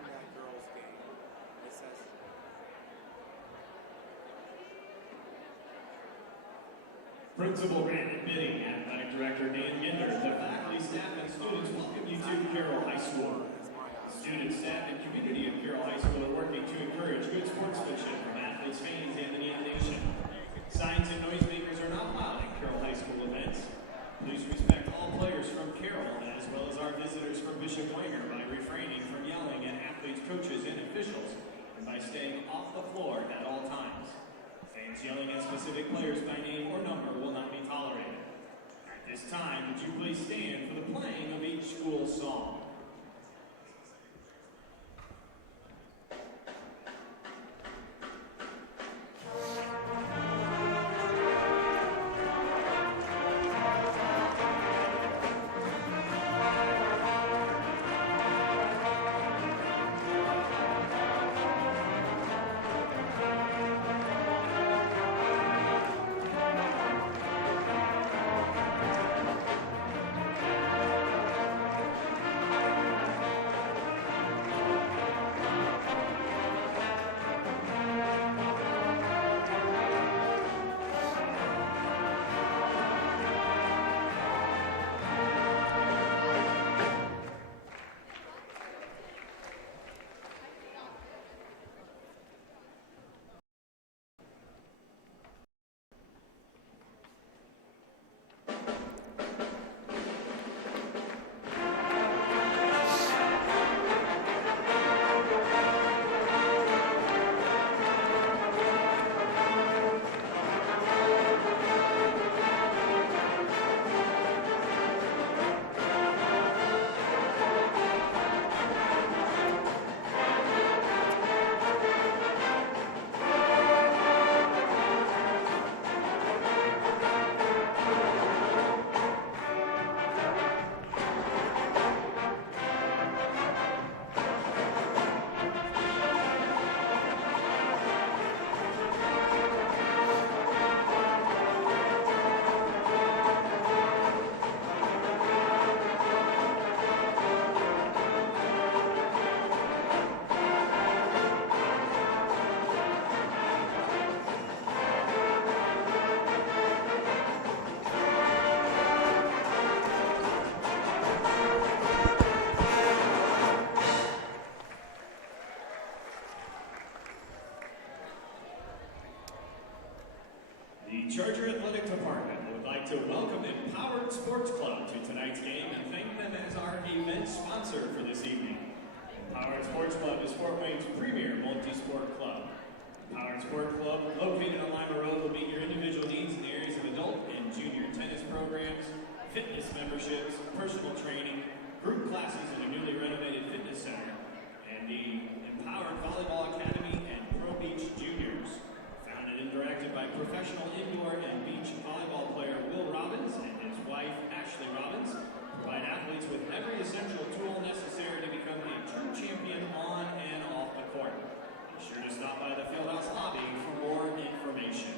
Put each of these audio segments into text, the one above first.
won that girls' game. It says Principal Brandon Bidding, Athletic Director Dan Ginder, the faculty, staff, and students welcome you to Carroll High School. Students, staff, and community of Carroll High School are working to encourage good sportsmanship from athletes, fans, and the nation. Signs and noisemakers are not allowed at Carroll High School events. Please respect all players from Carroll, as well as our visitors from Bishop Dwenger, by refraining from yelling at athletes, coaches, and officials, and by staying off the floor at all times. Fans yelling at specific players by name or number will not be tolerated. At this time, would you please stand for the playing of each school song? Charger Athletic Department would like to welcome Empowered Sports Club to tonight's game and thank them as our event sponsor for this evening. Empowered Sports Club is Fort Wayne's premier multi-sport club. Empowered Sports Club, located on Lima Road, will meet your individual needs in the areas of adult and junior tennis programs, fitness memberships, personal training, group classes in a newly renovated fitness center, and the Empowered Volleyball Academy and Pro Beach Juniors. Founded and directed by professional indoor and beach volleyball player Will Robbins and his wife Ashley Robbins, provide athletes with every essential tool necessary to become a true champion on and off the court. Be sure to stop by the Fieldhouse lobby for more information.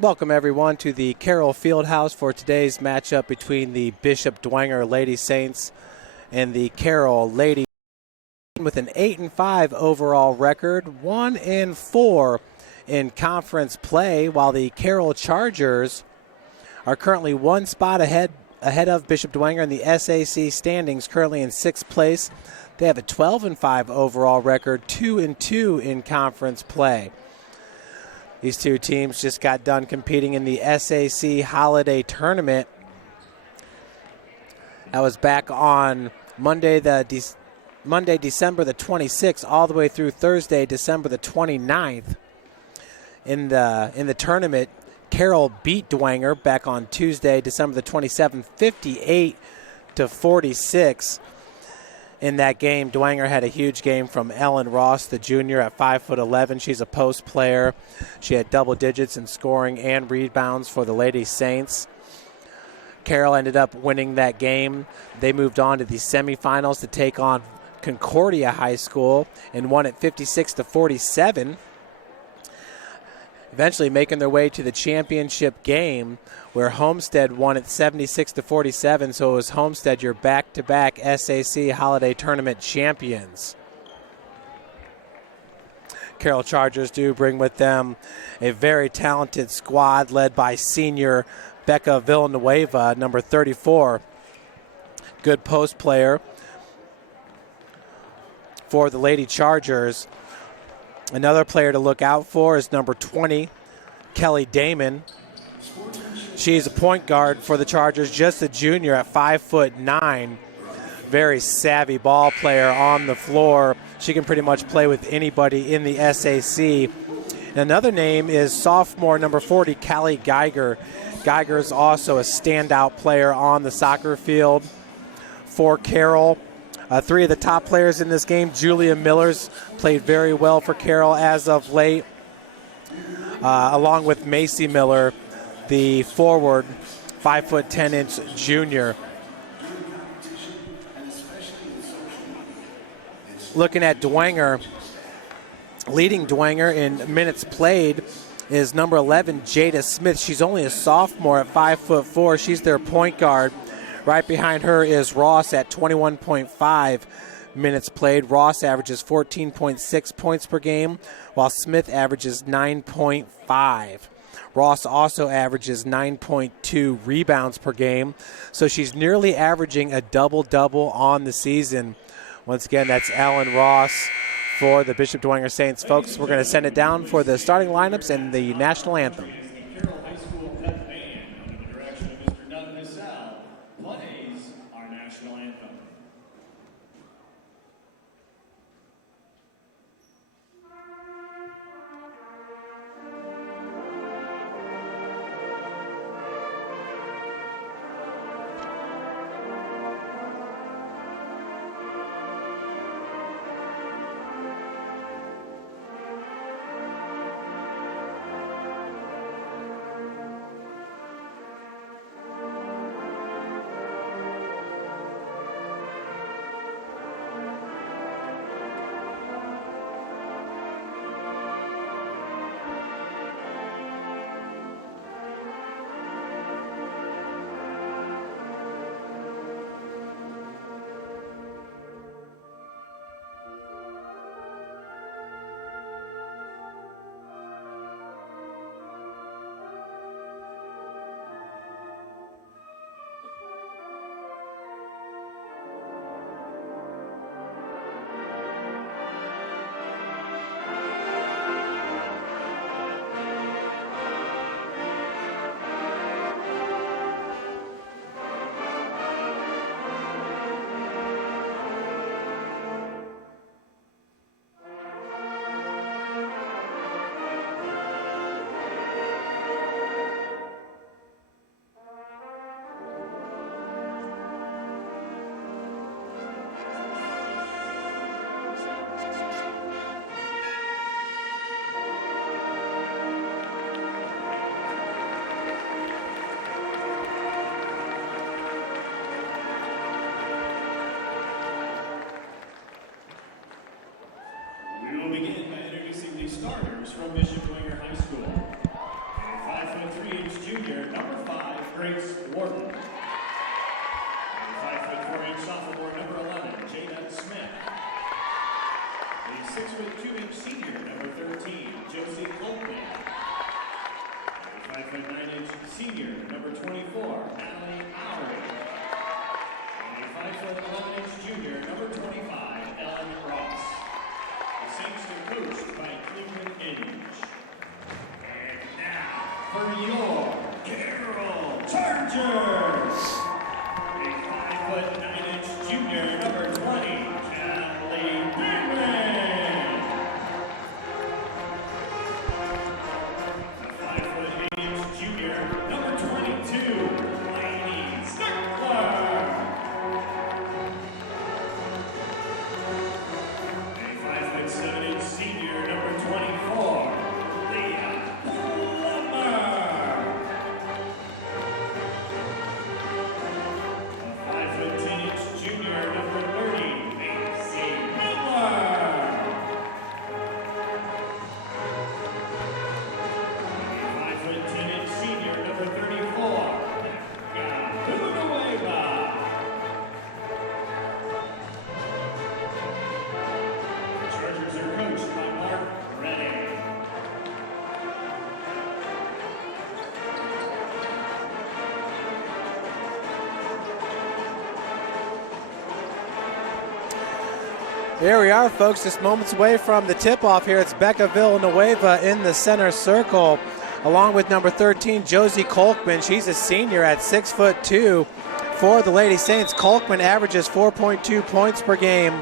Welcome everyone to the Carroll Fieldhouse for today's matchup between the Bishop Dwenger Lady Saints and the Carroll Lady, with an 8-5 overall record, 1-4 in conference play, while the Carroll Chargers are currently one spot ahead of Bishop Dwenger in the SAC standings, currently in 6th place. They have a 12-5 overall record, 2-2 in conference play. These two teams just got done competing in the SAC Holiday Tournament. That was back on Monday, December the 26th, all the way through Thursday, December the 29th. In the tournament, Carroll beat Dwenger back on Tuesday, December the 27th, 58-46. In that game, Dwenger had a huge game from Ellen Ross, the junior, at 5'11". She's a post player. She had double digits in scoring and rebounds for the Lady Saints. Carroll ended up winning that game. They moved on to the semifinals to take on Concordia High School and won it 56-47. Eventually making their way to the championship game, where Homestead won it 76-47. So it was Homestead, your back-to-back SAC Holiday Tournament champions. Carroll Chargers do bring with them a very talented squad led by senior Becca Villanueva, number 34. Good post player for the Lady Chargers. Another player to look out for is number 20, Kelly Damon. She's a point guard for the Chargers, just a junior at 5'9". Very savvy ball player on the floor. She can pretty much play with anybody in the SAC. And another name is sophomore number 40, Callie Geiger. Geiger is also a standout player on the soccer field for Carroll. Three of the top players in this game, Julia Millers, played very well for Carroll as of late, along with Macy Miller, the forward, 5'10" junior. Looking at Dwenger, leading Dwenger in minutes played is number 11, Jada Smith. She's only a sophomore at 5'4". She's their point guard. Right behind her is Ross at 21.5 minutes played. Ross averages 14.6 points per game, while Smith averages 9.5. Ross also averages 9.2 rebounds per game, so she's nearly averaging a double-double on the season. Once again, that's Ellen Ross for the Bishop Dwenger Saints. Folks, we're going to send it down for the starting lineups and the national anthem. From Bishop Dwenger High School. 5'3" junior, number 5, Grace Warden. 5'4" sophomore, number 11, Jada Smith. The 6'2" senior, number 13, Josie Coltman. 5'9" senior, number 24, Natalie Mowry. And 5'11" junior, number 25, Ellen Ross. The Saints are coached by Cleveland Inge. Chargers. A 5'9" junior, number 20, Kelly Dwenger. A 5'8" junior, number 22, Lady Steckler. A 5'7" senior, number 24, Leah Plummer. A 5'10" junior, number 30, Macy Miller. A 5'10" senior, number 34, Gahunueva. The Chargers are coached by Mark Redding. Here we are, folks, just moments away from the tip-off here. It's Becca Villanueva in the center circle, along with number 13, Josie Kolkman. She's a senior at 6'2". For the Lady Saints, Kolkman averages 4.2 points per game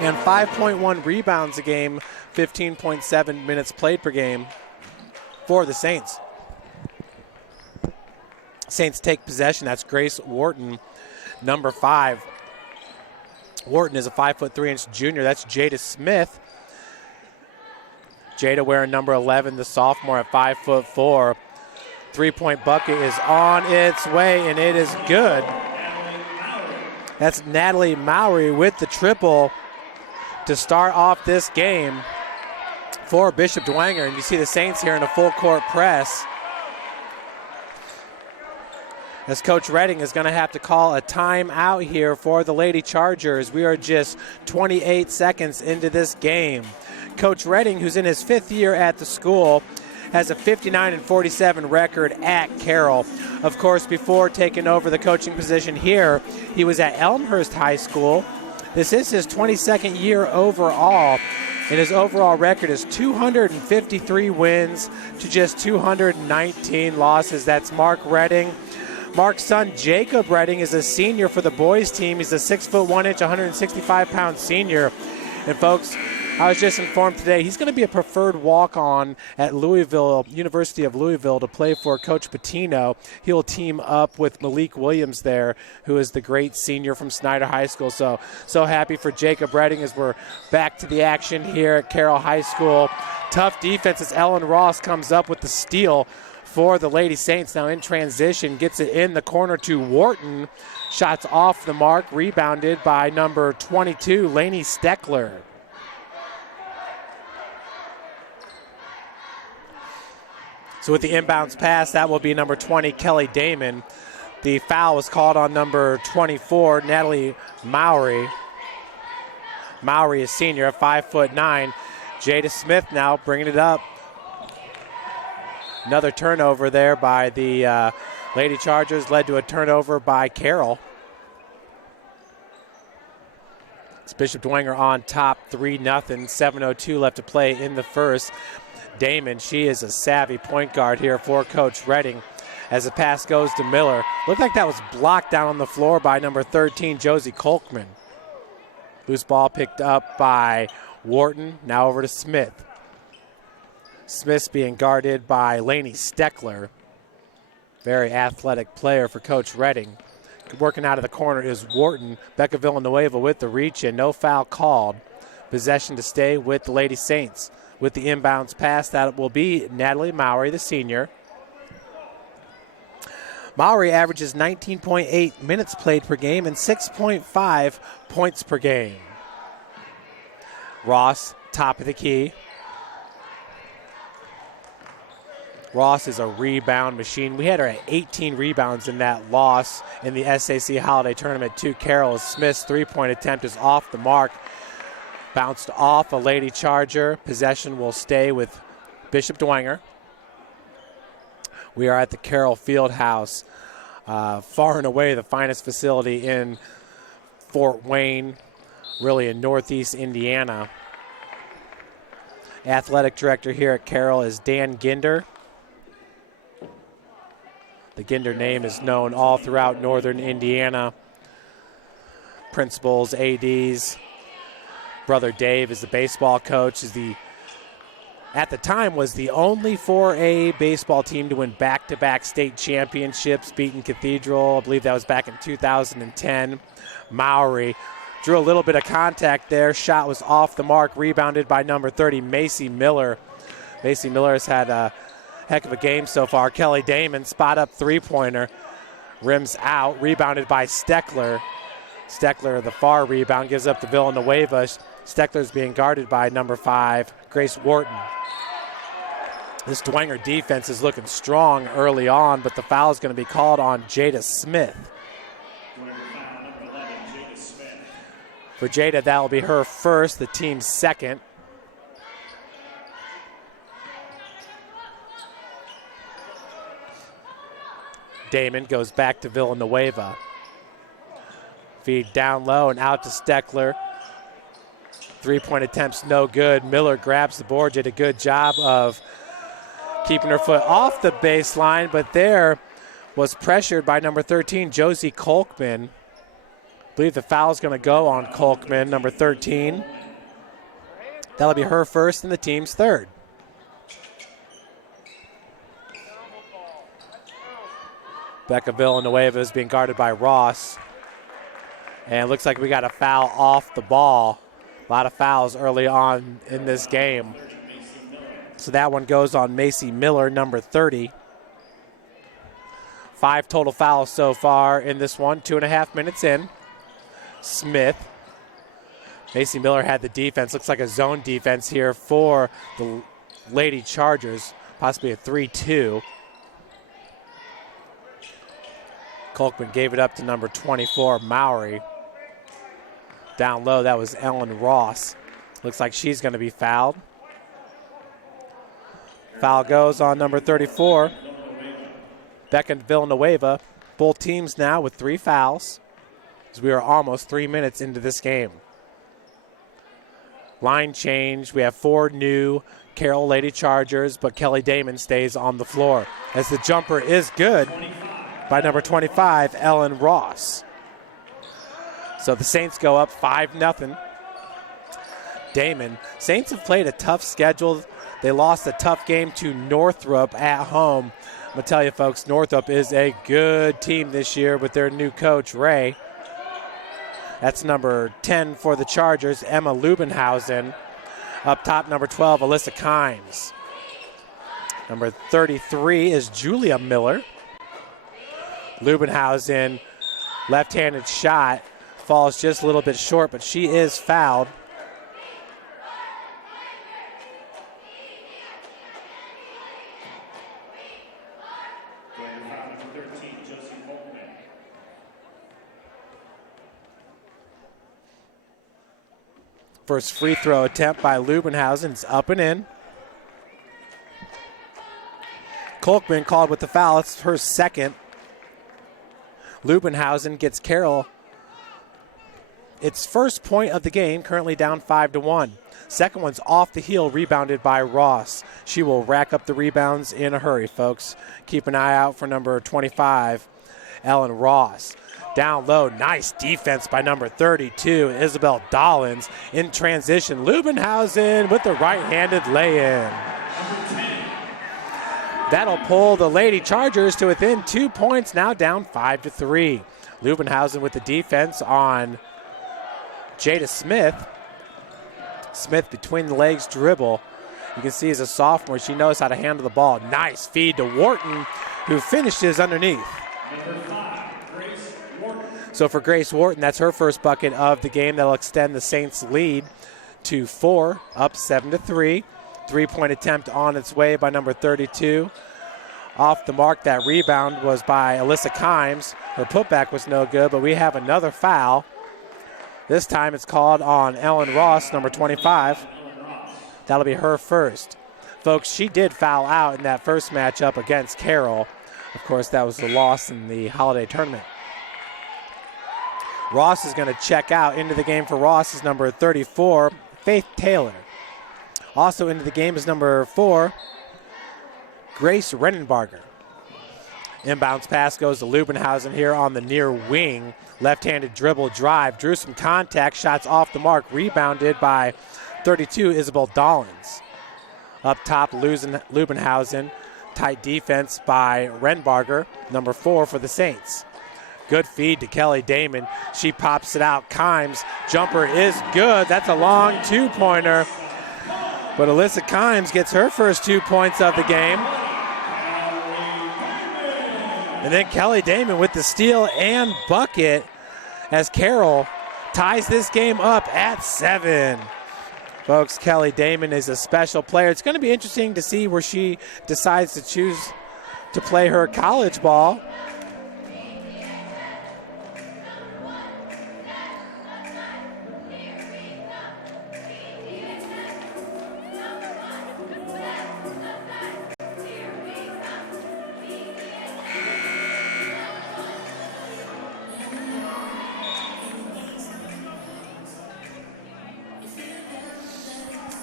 and 5.1 rebounds a game, 15.7 minutes played per game for the Saints. Saints take possession. That's Grace Wharton, number 5. Wharton is a 5'3" junior. That's Jada Smith. Jada wearing number 11, the sophomore at 5'4". Three-point bucket is on its way, and it is good. That's Natalie Mowry with the triple to start off this game for Bishop Dwenger. And you see the Saints here in a full-court press, as Coach Redding is going to have to call a timeout here for the Lady Chargers. We are just 28 seconds into this game. Coach Redding, who's in his 5th year at the school, has a 59-47 record at Carroll. Of course, before taking over the coaching position here, he was at Elmhurst High School. This is his 22nd year overall, and his overall record is 253 wins to just 219 losses. That's Mark Redding. Mark's son, Jacob Redding, is a senior for the boys team. He's a 6'1", 165-pound senior. And folks, I was just informed today he's going to be a preferred walk-on at Louisville, University of Louisville, to play for Coach Patino. He'll team up with Malik Williams there, who is the great senior from Snyder High School. So happy for Jacob Redding as we're back to the action here at Carroll High School. Tough defense as Ellen Ross comes up with the steal for the Lady Saints. Now in transition, gets it in the corner to Wharton. Shots off the mark, rebounded by number 22, Lainey Steckler. So with the inbounds pass, that will be number 20, Kelly Damon. The foul was called on number 24, Natalie Mowry. Mowry is senior at 5'9". Jada Smith now bringing it up. Another turnover there by the Lady Chargers, led to a turnover by Carroll. It's Bishop Dwenger on top, 3-0, 7:02 left to play in the first. Damon, she is a savvy point guard here for Coach Redding as the pass goes to Miller. Looked like that was blocked down on the floor by number 13, Josie Kolkman. Loose ball picked up by Wharton, now over to Smith. Smith's being guarded by Lainey Steckler. Very athletic player for Coach Redding. Working out of the corner is Wharton. Becca Villanueva with the reach and no foul called. Possession to stay with the Lady Saints. With the inbounds pass, that will be Natalie Mowry, the senior. Mowry averages 19.8 minutes played per game and 6.5 points per game. Ross, top of the key. Ross is a rebound machine. We had her at 18 rebounds in that loss in the SAC Holiday Tournament to Carroll. Smith's three-point attempt is off the mark. Bounced off a Lady Charger. Possession will stay with Bishop Dwenger. We are at the Carroll Fieldhouse, far and away the finest facility in Fort Wayne, really in Northeast Indiana. Athletic director here at Carroll is Dan Ginder. The Ginder name is known all throughout northern Indiana. Principals, ADs. Brother Dave is the baseball coach, at the time was the only 4A baseball team to win back-to-back state championships, beating Cathedral. I believe that was back in 2010. Mowry drew a little bit of contact there. Shot was off the mark, rebounded by number 30, Macy Miller. Macy Miller has had a heck of a game so far. Kelly Damon, spot up three-pointer. Rims out, rebounded by Steckler. Steckler, the far rebound, gives up to Villanueva. Steckler's being guarded by number 5, Grace Wharton. This Dwenger defense is looking strong early on, but the foul is going to be called on Jada Smith. For Jada, that will be her first, the team's second. Damon goes back to Villanueva. Feed down low and out to Steckler. Three-point attempts no good. Miller grabs the board, did a good job of keeping her foot off the baseline, but there was pressured by number 13, Josie Kolkman. I believe the foul is going to go on Kolkman, number 13. That'll be her first and the team's third. Becca Villanueva is being guarded by Ross. And it looks like we got a foul off the ball. A lot of fouls early on in this game. So that one goes on Macy Miller, number 30. 5 total fouls so far in this one, 2.5 minutes in. Smith. Macy Miller had the defense. Looks like a zone defense here for the Lady Chargers. Possibly a 3-2. Kolkman gave it up to number 24, Mowry. Down low, that was Ellen Ross. Looks like she's going to be fouled. Foul goes on number 34, Becca Villanueva. Both teams now with 3 fouls, as we are almost 3 minutes into this game. Line change. We have 4 new Carroll Lady Chargers, but Kelly Damon stays on the floor, as the jumper is good by number 25, Ellen Ross. So the Saints go up 5-0. Damon. Saints have played a tough schedule. They lost a tough game to Northrop at home. I'm going to tell you, folks, Northrop is a good team this year with their new coach, Ray. That's number 10 for the Chargers, Emma Lubenhausen. Up top, number 12, Alyssa Kimes. Number 33 is Julia Miller. Lubenhausen, left-handed shot, falls just a little bit short, but she is fouled. First free throw attempt by Lubenhausen is up and in. Kolkman called with the foul. It's her second. Lubenhausen gets Carroll its first point of the game, currently down 5-1. Second one's off the heel, rebounded by Ross. She will rack up the rebounds in a hurry, folks. Keep an eye out for number 25, Ellen Ross. Down low, nice defense by number 32, Isabel Dollins. In transition, Lubenhausen with the right-handed lay-in. That'll pull the Lady Chargers to within 2 points, now down 5-3. Lubenhausen with the defense on Jada Smith. Smith between the legs dribble. You can see as a sophomore, she knows how to handle the ball. Nice feed to Wharton, who finishes underneath. So for Grace Wharton, that's her first bucket of the game. That'll extend the Saints' lead to 4, up 7-3. Three-point attempt on its way by number 32. Off the mark, that rebound was by Alyssa Kimes. Her putback was no good, but we have another foul. This time it's called on Ellen Ross, number 25. That'll be her first. Folks, she did foul out in that first matchup against Carroll. Of course, that was the loss in the holiday tournament. Ross is going to check out. Into the game for Ross is number 34, Faith Taylor. Also into the game is number 4, Grace Rennenbarger. Inbounds pass goes to Lubbenhausen here on the near wing. Left-handed dribble drive. Drew some contact. Shots off the mark. Rebounded by 32, Isabel Dollins. Up top, Lubbenhausen. Tight defense by Renbarger, number 4 for the Saints. Good feed to Kelly Damon. She pops it out. Kimes, jumper is good. That's a long two-pointer. But Alyssa Kimes gets her first 2 points of the game. And then Kelly Damon with the steal and bucket as Carroll ties this game up at 7. Folks, Kelly Damon is a special player. It's going to be interesting to see where she decides to choose to play her college ball.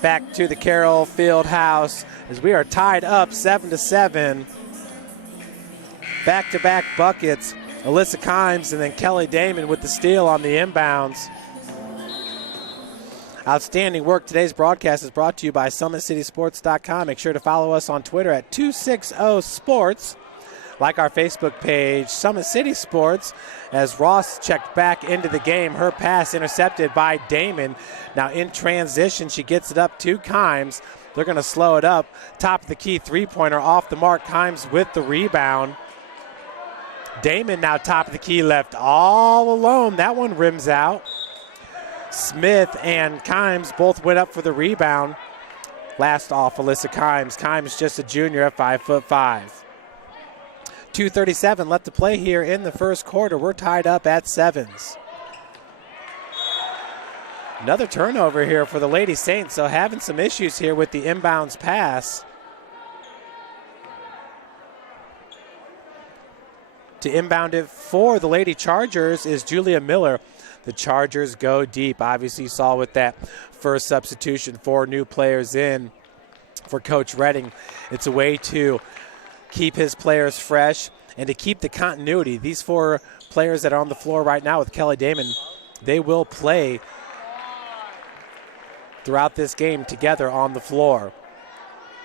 Back to the Carroll Field House as we are tied up 7-7. Back-to-back buckets. Alyssa Kimes and then Kelly Damon with the steal on the inbounds. Outstanding work. Today's broadcast is brought to you by SummitCitySports.com. Make sure to follow us on Twitter at 260sports. Like our Facebook page, Summit City Sports, as Ross checked back into the game. Her pass intercepted by Damon. Now in transition, she gets it up to Kimes. They're going to slow it up. Top of the key three-pointer off the mark. Kimes with the rebound. Damon now top of the key left all alone. That one rims out. Smith and Kimes both went up for the rebound. Last off, Alyssa Kimes. Kimes just a junior at 5'5". 2:37 left to play here in the first quarter. We're tied up at 7s. Another turnover here for the Lady Saints, so having some issues here with the inbounds pass. To inbound it for the Lady Chargers is Julia Miller. The Chargers go deep. Obviously, you saw with that first substitution, 4 new players in for Coach Redding. It's a way to keep his players fresh and to keep the continuity. These 4 players that are on the floor right now with Kelly Damon, they will play throughout this game together on the floor.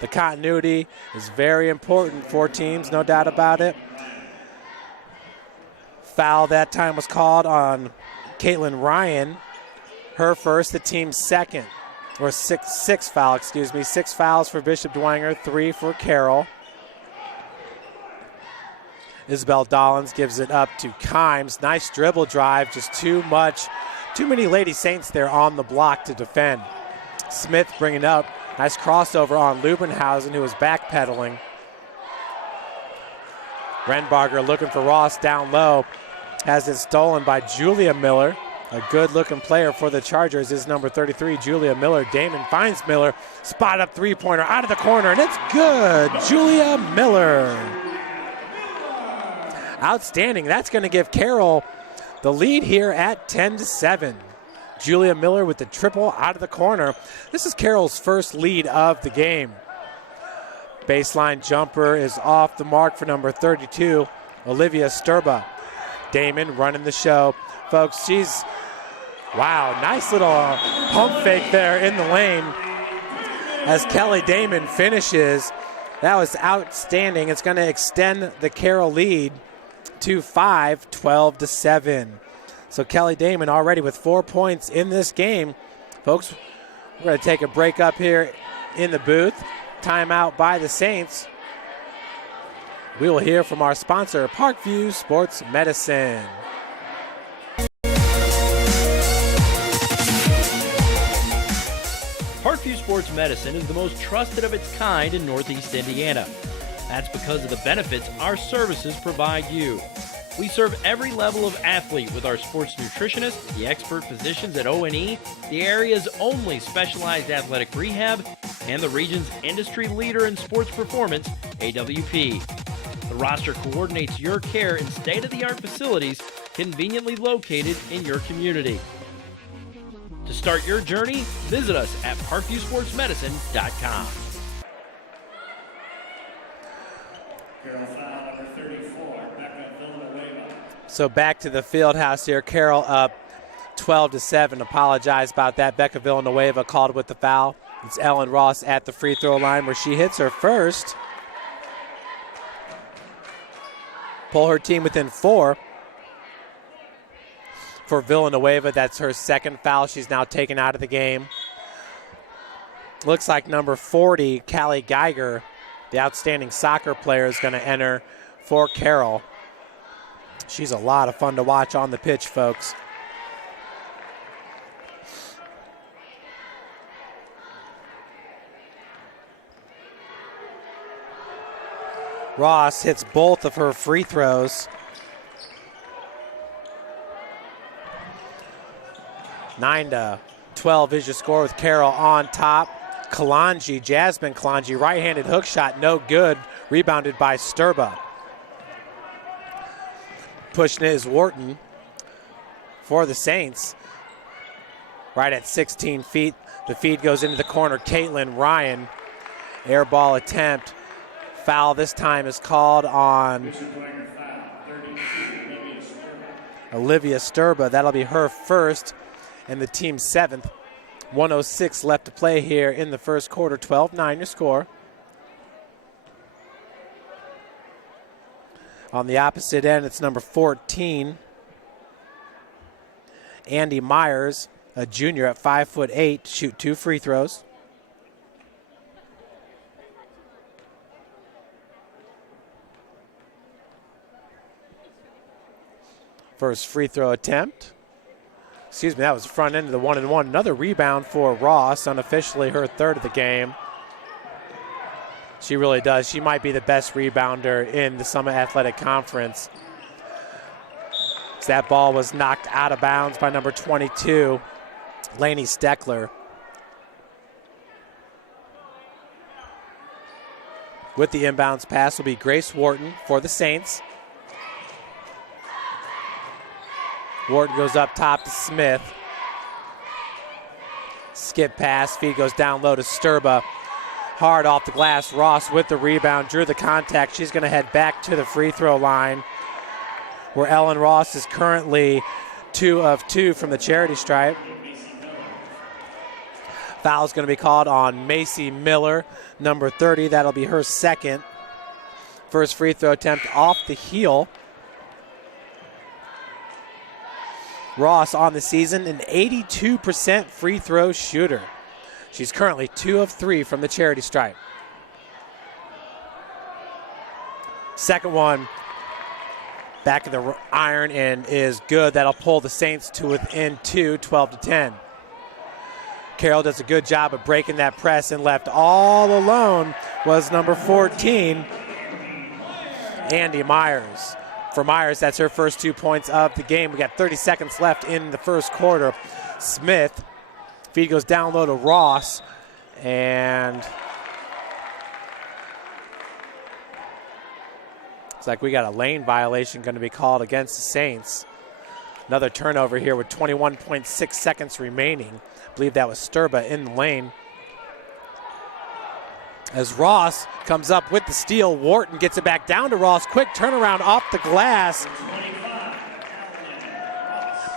The continuity is very important for teams, no doubt about it. Foul that time was called on Caitlin Ryan. Her first, the team's second, or sixth foul, excuse me. 6 fouls for Bishop Dwenger, 3 for Carroll. Isabel Dollins gives it up to Kimes. Nice dribble drive, just too many Lady Saints there on the block to defend. Smith bringing up, nice crossover on Lubbenhausen, who was backpedaling. Renbarger looking for Ross down low, has it stolen by Julia Miller. A good-looking player for the Chargers is number 33, Julia Miller. Damon finds Miller, spot up three-pointer out of the corner, and it's good. Julia Miller. Outstanding. That's going to give Carroll the lead here at 10-7. Julia Miller with the triple out of the corner. This is Carroll's first lead of the game. Baseline jumper is off the mark for number 32, Olivia Sturba. Damon running the show. Folks, nice little pump fake there in the lane as Kelly Damon finishes. That was outstanding. It's going to extend the Carroll lead to 5, 12-7. So Kelly Damon already with 4 points in this game. Folks, we're going to take a break up here in the booth. Timeout by the Saints. We will hear from our sponsor, Parkview Sports Medicine. Parkview Sports Medicine is the most trusted of its kind in Northeast Indiana. That's because of the benefits our services provide you. We serve every level of athlete with our sports nutritionists, the expert physicians at O&E, the area's only specialized athletic rehab, and the region's industry leader in sports performance, AWP. The roster coordinates your care in state-of-the-art facilities conveniently located in your community. To start your journey, visit us at parkviewsportsmedicine.com. Carroll foul number 34. So back to the field house here. Carroll up 12-7. Apologize about that. Becca Villanueva called with the foul. It's Ellen Ross at the free throw line where she hits her first. Pull her team within 4. For Villanueva, that's her second foul. She's now taken out of the game. Looks like number 40, Callie Geiger, the outstanding soccer player, is going to enter for Carroll. She's a lot of fun to watch on the pitch, folks. Ross hits both of her free throws. 9-12 is your score with Carroll on top. Kalanji, Jasmine Kalanji, right-handed hook shot, no good. Rebounded by Sturba. Pushing it is Wharton for the Saints. Right at 16 feet. The feed goes into the corner. Caitlin Ryan, air ball attempt. Foul this time is called on Olivia Sturba. That'll be her first and the team's 7th. 1:06 left to play here in the first quarter. 12-9 your score. On the opposite end, it's number 14, Andy Myers, a junior at 5'8", shoot 2 free throws. First free throw attempt. Excuse me, that was front end of the 1-and-1. Another rebound for Ross, unofficially her third of the game. She really does. She might be the best rebounder in the Summit Athletic Conference. That ball was knocked out of bounds by number 22, Lainey Steckler. With the inbounds pass will be Grace Wharton for the Saints. Wharton goes up top to Smith. Skip pass, feed goes down low to Sturba. Hard off the glass. Ross with the rebound, drew the contact. She's going to head back to the free throw line, where Ellen Ross is currently 2 of 2 from the charity stripe. Foul is going to be called on Macy Miller, number 30. That'll be her second. First free throw attempt off the heel. Ross on the season, an 82% free throw shooter. She's currently 2 of 3 from the charity stripe. Second one, back of the iron and is good. That'll pull the Saints to within 2, 12-10. Carroll does a good job of breaking that press, and left all alone was number 14, Andy Myers. For Myers, that's her first 2 points of the game. We got 30 seconds left in the first quarter. Smith, feed goes down low to Ross, and it's like we got a lane violation going to be called against the Saints. Another turnover here with 21.6 seconds remaining. I believe that was Sturba in the lane. As Ross comes up with the steal, Wharton gets it back down to Ross. Quick turnaround off the glass.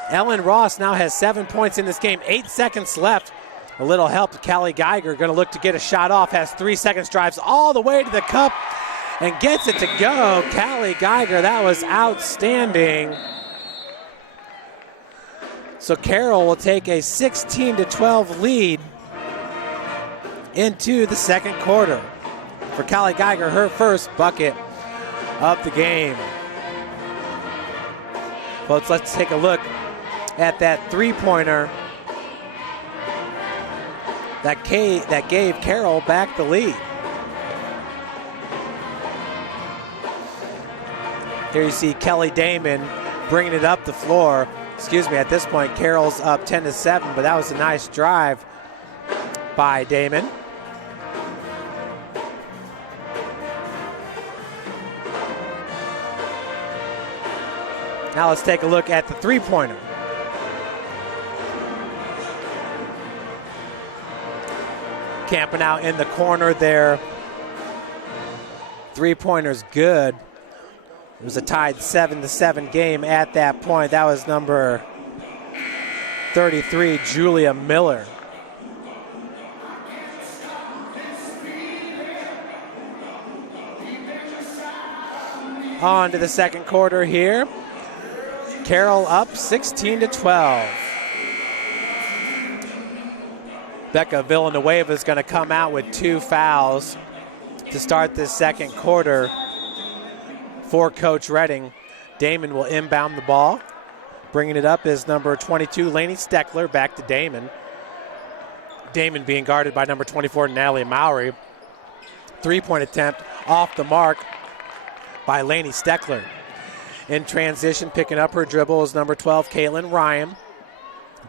Ellen Ross now has 7 points in this game. 8 seconds left. A little help. Callie Geiger going to look to get a shot off. Has 3 seconds, drives all the way to the cup and gets it to go. Callie Geiger, that was outstanding. So Carroll will take a 16-12 lead into the second quarter. For Callie Geiger, her first bucket of the game. Folks, let's take a look at that three-pointer that gave Carroll back the lead. Here you see Kelly Damon bringing it up the floor. Excuse me, at this point, Carroll's up 10-7, but that was a nice drive by Damon. Now let's take a look at the three-pointer. Camping out in the corner there. Three-pointer's good. It was a tied 7-7 game at that point. That was number 33, Julia Miller. On to the second quarter here. Carroll up 16-12. Becca Villanueva is going to come out with 2 fouls to start this second quarter for Coach Redding. Damon will inbound the ball. Bringing it up is number 22, Lainey Steckler, back to Damon. Damon being guarded by number 24, Natalie Mowry. 3-point attempt off the mark by Lainey Steckler. In transition, picking up her dribble is number 12, Caitlin Ryan.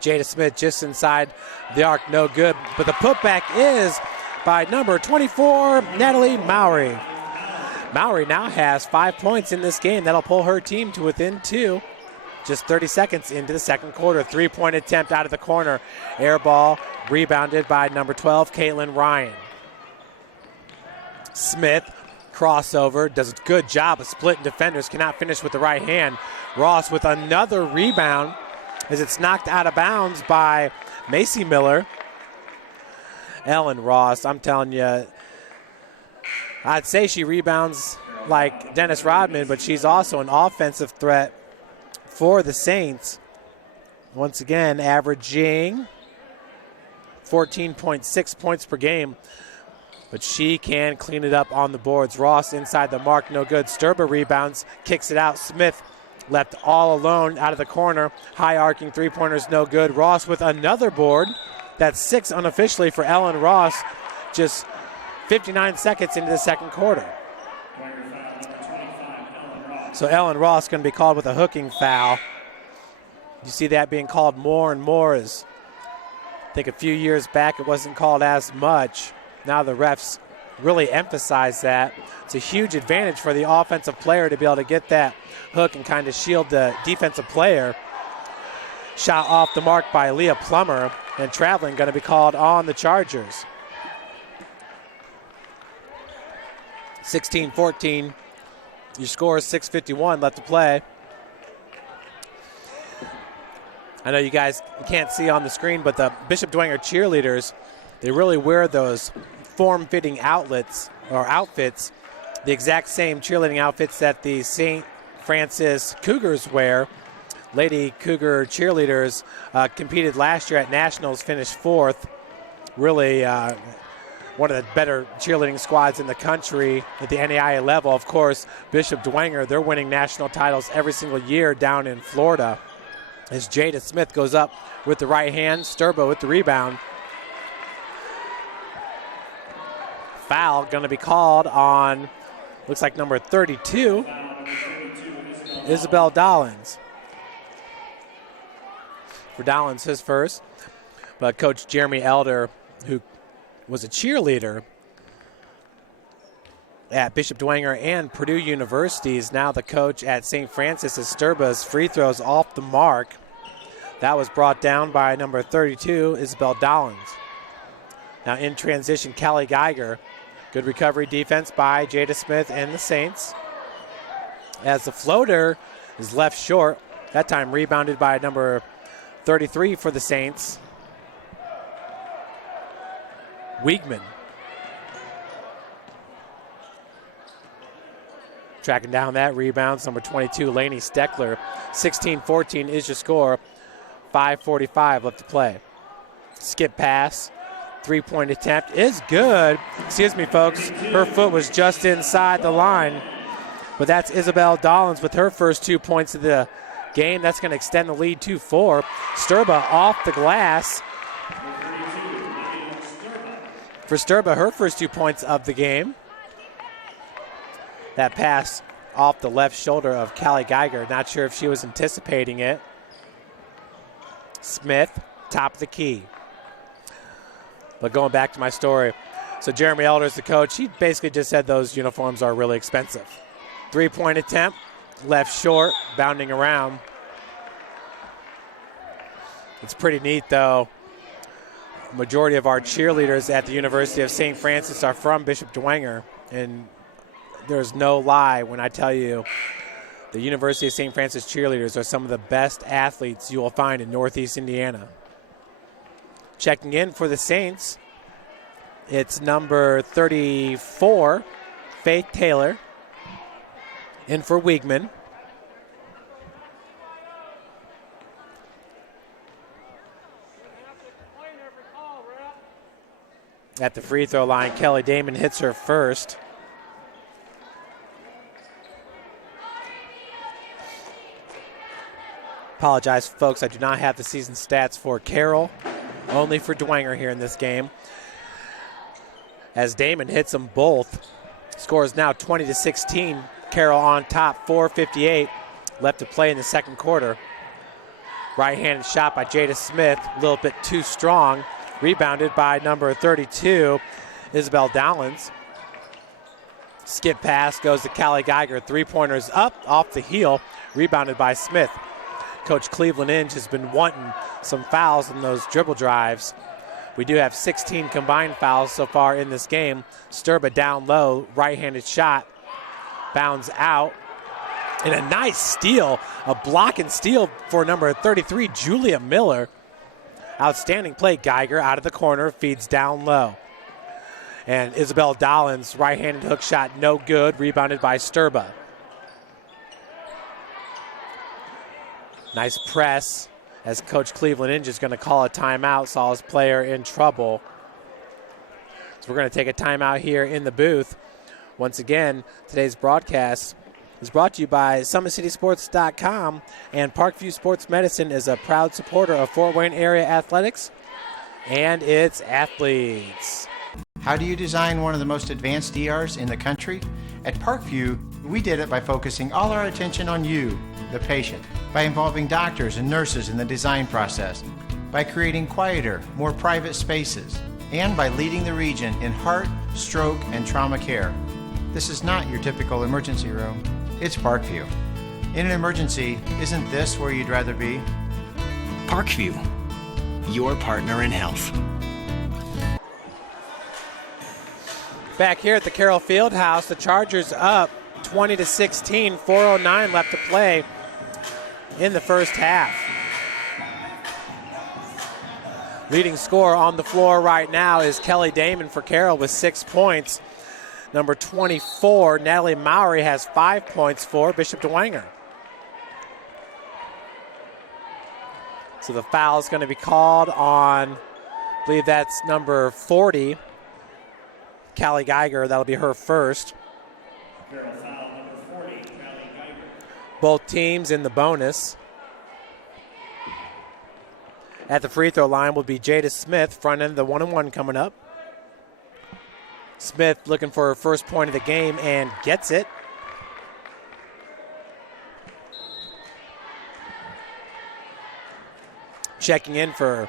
Jada Smith just inside the arc, no good. But the putback is by number 24, Natalie Mowry. Mowry now has 5 points in this game. That'll pull her team to within 2. Just 30 seconds into the second quarter. 3-point attempt out of the corner. Air ball rebounded by number 12, Caitlin Ryan. Smith, crossover, does a good job of splitting defenders. Cannot finish with the right hand. Ross with another rebound as it's knocked out of bounds by Macy Miller. Ellen Ross, I'm telling you, I'd say she rebounds like Dennis Rodman, but she's also an offensive threat for the Saints. Once again, averaging 14.6 points per game, but she can clean it up on the boards. Ross inside the mark, no good. Sturba rebounds, kicks it out. Smith left all alone out of the corner. High arcing three-pointers, no good. Ross with another board. That's 6 unofficially for Ellen Ross. Just 59 seconds into the second quarter. So Ellen Ross going to be called with a hooking foul. You see that being called more and more. As I think a few years back it wasn't called as much. Now the refs really emphasize that. It's a huge advantage for the offensive player to be able to get that hook and kind of shield the defensive player. Shot off the mark by Leah Plummer, and traveling going to be called on the Chargers. 16-14. Your score is 6:51 left to play. I know you guys can't see on the screen, but the Bishop Dwenger cheerleaders, they really wear those form-fitting outfits, the exact same cheerleading outfits that the St. Francis Cougars wear. Lady Cougar cheerleaders competed last year at Nationals, finished 4th. Really one of the better cheerleading squads in the country at the NAIA level. Of course, Bishop Dwenger, they're winning national titles every single year down in Florida. As Jada Smith goes up with the right hand, Sturba with the rebound. Foul going to be called on, looks like number 32, Isabel Dollins. For Dollins, his first. But Coach Jeremy Elder, who was a cheerleader at Bishop Dwenger and Purdue University, is now the coach at St. Francis. As Sturba's free throws off the mark. That was brought down by number 32, Isabel Dollins. Now in transition, Callie Geiger. Good recovery defense by Jada Smith and the Saints. As the floater is left short, that time rebounded by number 33 for the Saints, Wiegman. Tracking down that rebound, number 22, Lainey Steckler. 16-14 is your score. 5:45 left to play. Skip pass. 3-point attempt is good. Excuse me, folks. Her foot was just inside the line. But that's Isabel Dollins with her first 2 points of the game. That's going to extend the lead to 4. Sturba off the glass. For Sturba, her first 2 points of the game. That pass off the left shoulder of Callie Geiger. Not sure if she was anticipating it. Smith, top of the key. But going back to my story, so Jeremy Elder is the coach. He basically just said those uniforms are really expensive. 3-point attempt, left short, bounding around. It's pretty neat, though. Majority of our cheerleaders at the University of St. Francis are from Bishop Dwenger, and there's no lie when I tell you The University of St. Francis cheerleaders are some of the best athletes you will find in Northeast Indiana. Checking in for the Saints, it's number 34, Faith Taylor. In for Wiegman. At the free throw line, Kelly Damon hits her first. Apologize, folks, I do not have the season stats for Carroll, only for Dwenger here in this game. As Damon hits them both, score is now 20-16. Carroll on top, 4:58 left to play in the second quarter. Right-handed shot by Jada Smith, a little bit too strong. Rebounded by number 32, Isabel Dowlins. Skip pass goes to Callie Geiger. Three-pointers up, off the heel, rebounded by Smith. Coach Cleveland Inge has been wanting some fouls in those dribble drives. We do have 16 combined fouls so far in this game. Sturba down low, right-handed shot, bounds out. And a nice steal, a block and steal for number 33, Julia Miller. Outstanding play. Geiger out of the corner, feeds down low. And Isabel Dollins, right-handed hook shot, no good, rebounded by Sturba. Nice press as Coach Cleveland Inge is going to call a timeout, saw his player in trouble. So we're going to take a timeout here in the booth. Once again, today's broadcast is brought to you by SummitCitySports.com, and Parkview Sports Medicine is a proud supporter of Fort Wayne area athletics and its athletes. How do you design one of the most advanced ERs in the country? At Parkview, we did it by focusing all our attention on you, the patient, by involving doctors and nurses in the design process, by creating quieter, more private spaces, and by leading the region in heart, stroke, and trauma care. This is not your typical emergency room. It's Parkview. In an emergency, isn't this where you'd rather be? Parkview, your partner in health. Back here at the Carroll Fieldhouse, the Chargers up 20-16, 4:09 left to play in the first half. Leading scorer on the floor right now is Kelly Damon for Carroll with 6 points. Number 24, Natalie Mowry, has 5 points for Bishop Dwenger. So the foul is going to be called on, I believe that's number 40, Callie Geiger. That'll be her first. Carroll foul number 40, Callie Geiger. Both teams in the bonus. At the free throw line will be Jada Smith, front end of the 1-and-1 coming up. Smith looking for her first point of the game and gets it. Checking in for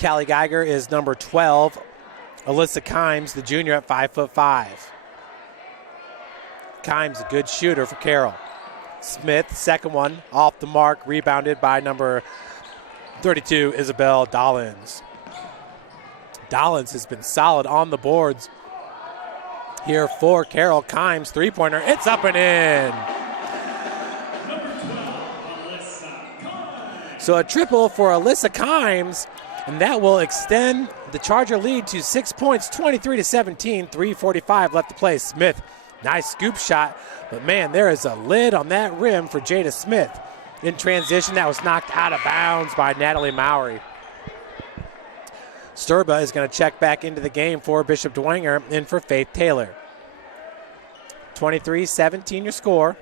Callie Geiger is number 12, Alyssa Kimes, the junior at 5'5". Kimes, a good shooter for Carroll. Smith, second one, off the mark, rebounded by number 32, Isabel Dollins. Dollins has been solid on the boards here for Carroll. Kimes, three-pointer, it's up and in. So a triple for Alyssa Kimes, and that will extend the Charger lead to 6 points, 23-17, 3:45 left to play. Smith, nice scoop shot, but man, there is a lid on that rim for Jada Smith. In transition, that was knocked out of bounds by Natalie Mowry. Sturba is going to check back into the game for Bishop Dwenger, in for Faith Taylor. 23-17 your score.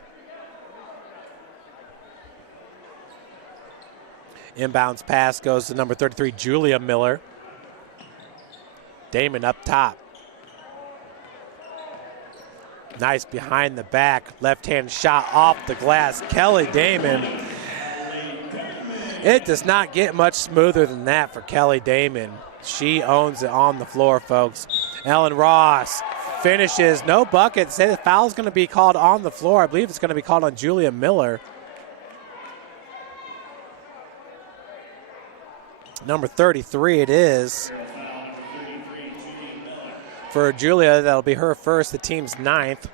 Inbounds pass goes to number 33, Julia Miller. Damon up top. Nice behind the back, left-hand shot off the glass. Kelly Damon. It does not get much smoother than that for Kelly Damon. She owns it on the floor, folks. Ellen Ross finishes, no bucket. Say the foul is going to be called on the floor. I believe it's going to be called on Julia Miller. Number 33 it is. For Julia, that'll be her first, the team's 9th.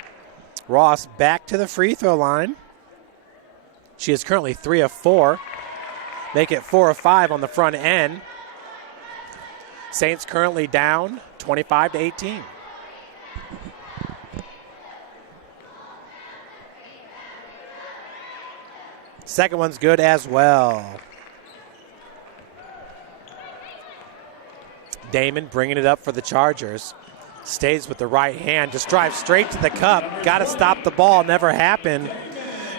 Ross back to the free throw line. She is currently 3 of 4. Make it 4 of 5 on the front end. Saints currently down 25-18. Second one's good as well. Damon bringing it up for the Chargers. Stays with the right hand, just drives straight to the cup. Got to stop the ball, never happened.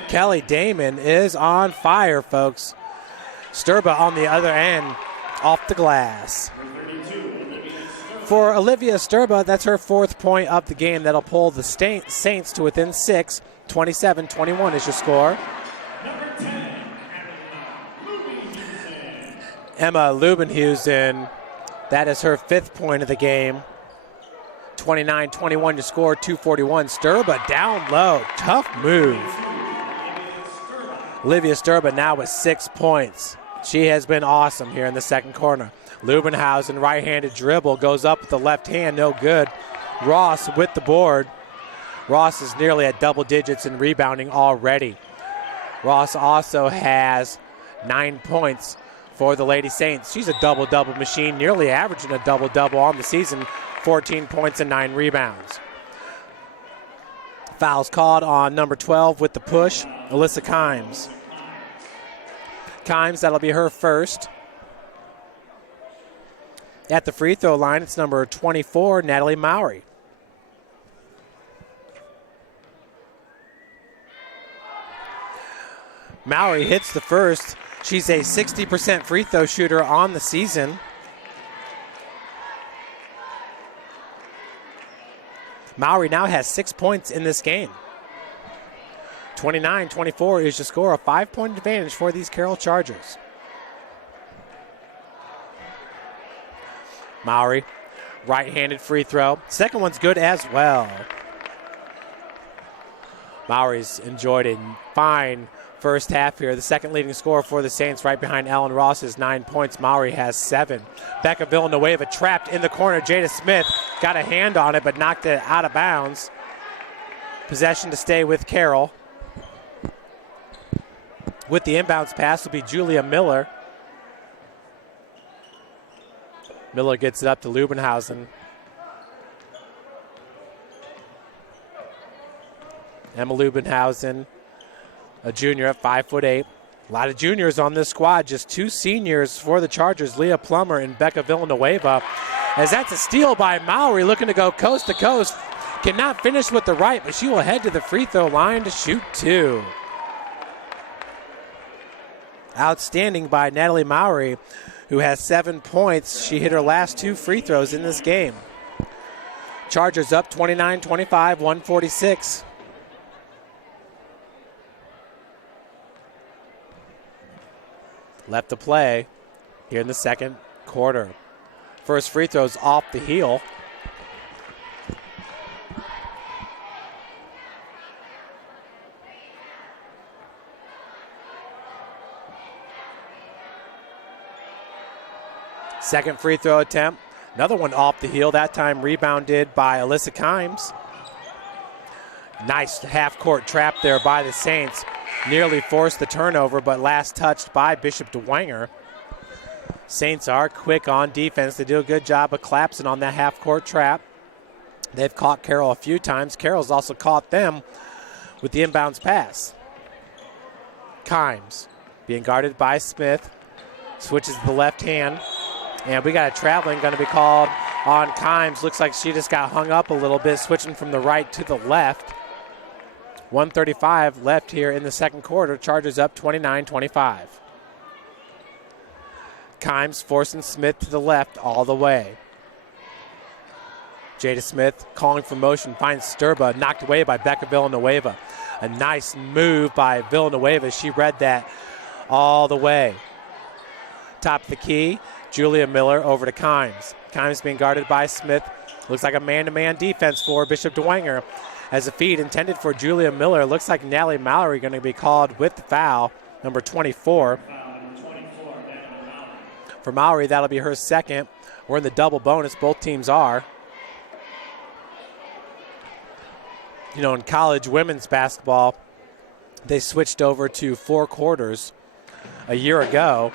Kelly Damon is on fire, folks. Sturba on the other end, off the glass. For Olivia Sturba, that's her 4th point of the game. That'll pull the Saints to within 6. 27-21 is your score. Emma Lubenhusen, that is her 5th point of the game. 29-21 to score, 2:41. Sturba down low, tough move. Olivia Sturba now with 6 points. She has been awesome here in the second corner. Lubenhausen, right-handed dribble, goes up with the left hand, no good. Ross with the board. Ross is nearly at double digits in rebounding already. Ross also has 9 points for the Lady Saints. She's a double-double machine, nearly averaging a double-double on the season, 14 points and 9 rebounds. Fouls called on number 12 with the push, Alyssa Kimes. Kimes, that'll be her first. At the free throw line, it's number 24, Natalie Mowry. Mowry hits the first. She's a 60% free throw shooter on the season. Mowry now has 6 points in this game. 29-24 is your score, a 5-point advantage for these Carroll Chargers. Mowry, right-handed free throw. Second one's good as well. Mowry's enjoyed a fine first half here. The second leading scorer for the Saints, right behind Ellen Ross, is 9 points. Mowry has 7. Becca Villanueva trapped in the corner. Jada Smith got a hand on it but knocked it out of bounds. Possession to stay with Carroll. With the inbounds pass will be Julia Miller. Miller gets it up to Lubenhausen. Emma Lubenhausen, a junior at 5'8". A lot of juniors on this squad, just 2 seniors for the Chargers, Leah Plummer and Becca Villanueva. As that's a steal by Mowry, looking to go coast to coast. Cannot finish with the right, but she will head to the free throw line to shoot 2. Outstanding by Natalie Mowry, who has 7 points. She hit her last 2 free throws in this game. Chargers up 29-25, 146. Left to play here in the second quarter. First free throw's off the heel. Second free throw attempt. Another one off the heel, that time rebounded by Alyssa Kimes. Nice half-court trap there by the Saints. Nearly forced the turnover, but last touched by Bishop Dwenger. Saints are quick on defense. They do a good job of collapsing on that half-court trap. They've caught Carroll a few times. Carroll's also caught them with the inbounds pass. Kimes being guarded by Smith. Switches to the left hand. And we got a traveling going to be called on Kimes. Looks like she just got hung up a little bit, switching from the right to the left. 1:35 left here in the second quarter. Chargers up 29-25. Kimes forcing Smith to the left all the way. Jada Smith calling for motion, finds Sturba, knocked away by Becca Villanueva. A nice move by Villanueva. She read that all the way. Top of the key, Julia Miller over to Kimes. Kimes being guarded by Smith. Looks like a man-to-man defense for Bishop Dwenger. As a feed intended for Julia Miller. Looks like Natalie Mallory going to be called with the foul, number 24. For Mallory, that'll be her second. We're in the double bonus. Both teams are. You know, in college women's basketball, they switched over to 4 quarters a year ago,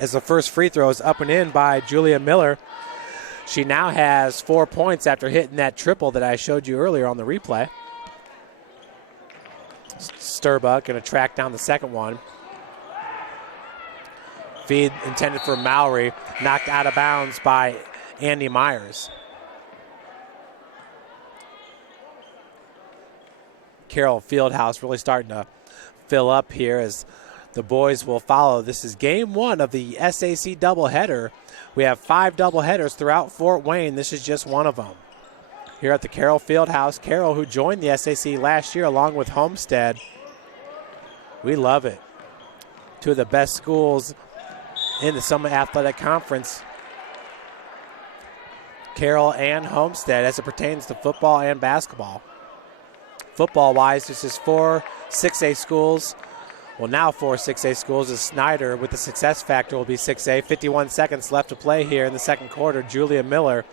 as the first free throw is up and in by Julia Miller. She now has 4 points after hitting that triple that I showed you earlier on the replay. Sturbuck going to track down the second one. Feed intended for Mowry, knocked out of bounds by Andy Myers. Carroll Fieldhouse really starting to fill up here as the boys will follow. This is game 1 of the SAC doubleheader. We have 5 doubleheaders throughout Fort Wayne. This is just one of them. Here at the Carroll Fieldhouse, Carroll, who joined the SAC last year along with Homestead. We love it. 2 of the best schools in the Summit Athletic Conference. Carroll and Homestead as it pertains to football and basketball. Football-wise, this is 4 6A schools. Well, now 4 6A schools as Snyder with the success factor will be 6A. 51 seconds left to play here in the second quarter. Julia Miller.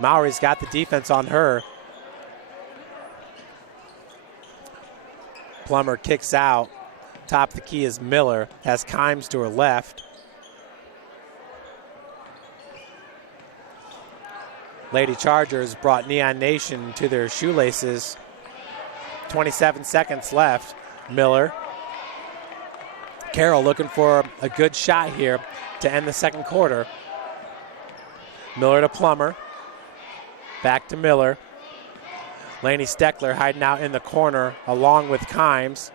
Mowry's got the defense on her. Plummer kicks out. Top of the key is Miller. Has Kimes to her left. Lady Chargers brought Neon Nation to their shoelaces. 27 seconds left. Miller. Carroll looking for a good shot here to end the second quarter. Miller to Plummer. Back to Miller. Laney Steckler hiding out in the corner along with Kimes.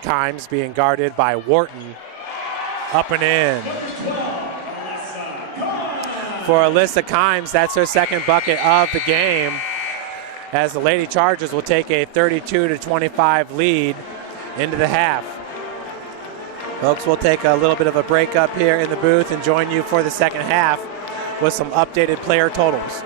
Kimes being guarded by Wharton. Up and in. For Alyssa Kimes, that's her second bucket of the game, as the Lady Chargers will take a 32-25 lead into the half. Folks, we'll take a little bit of a break up here in the booth and join you for the second half with some updated player totals.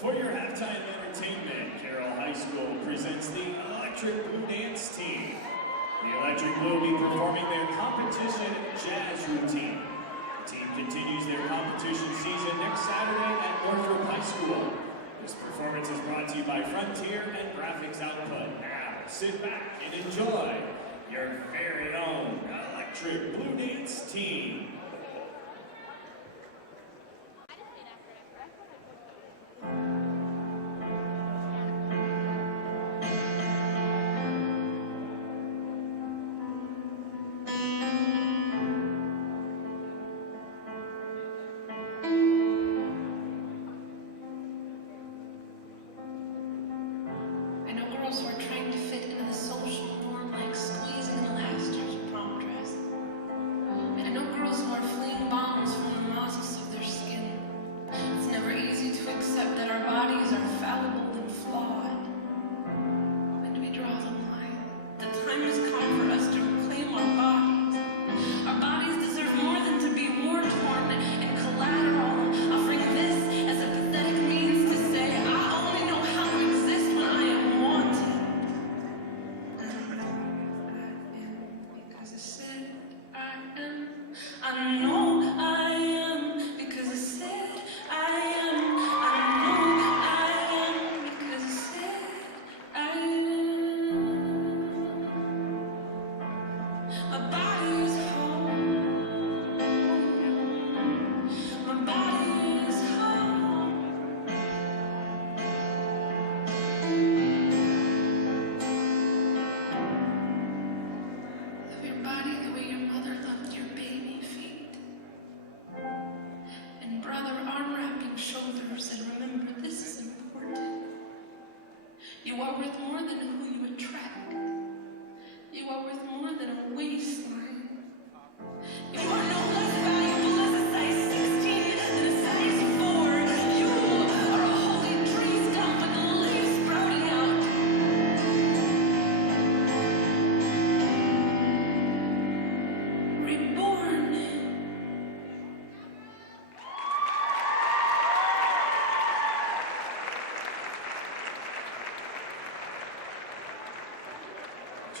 For your halftime entertainment, Carroll High School presents the Electric Blue Dance Team. The Electric Blue will be performing their competition jazz routine. The team continues their competition season next Saturday at Northrop High School. This performance is brought to you by Frontier and Graphics Output. Now, sit back and enjoy your very own Electric Blue Dance Team.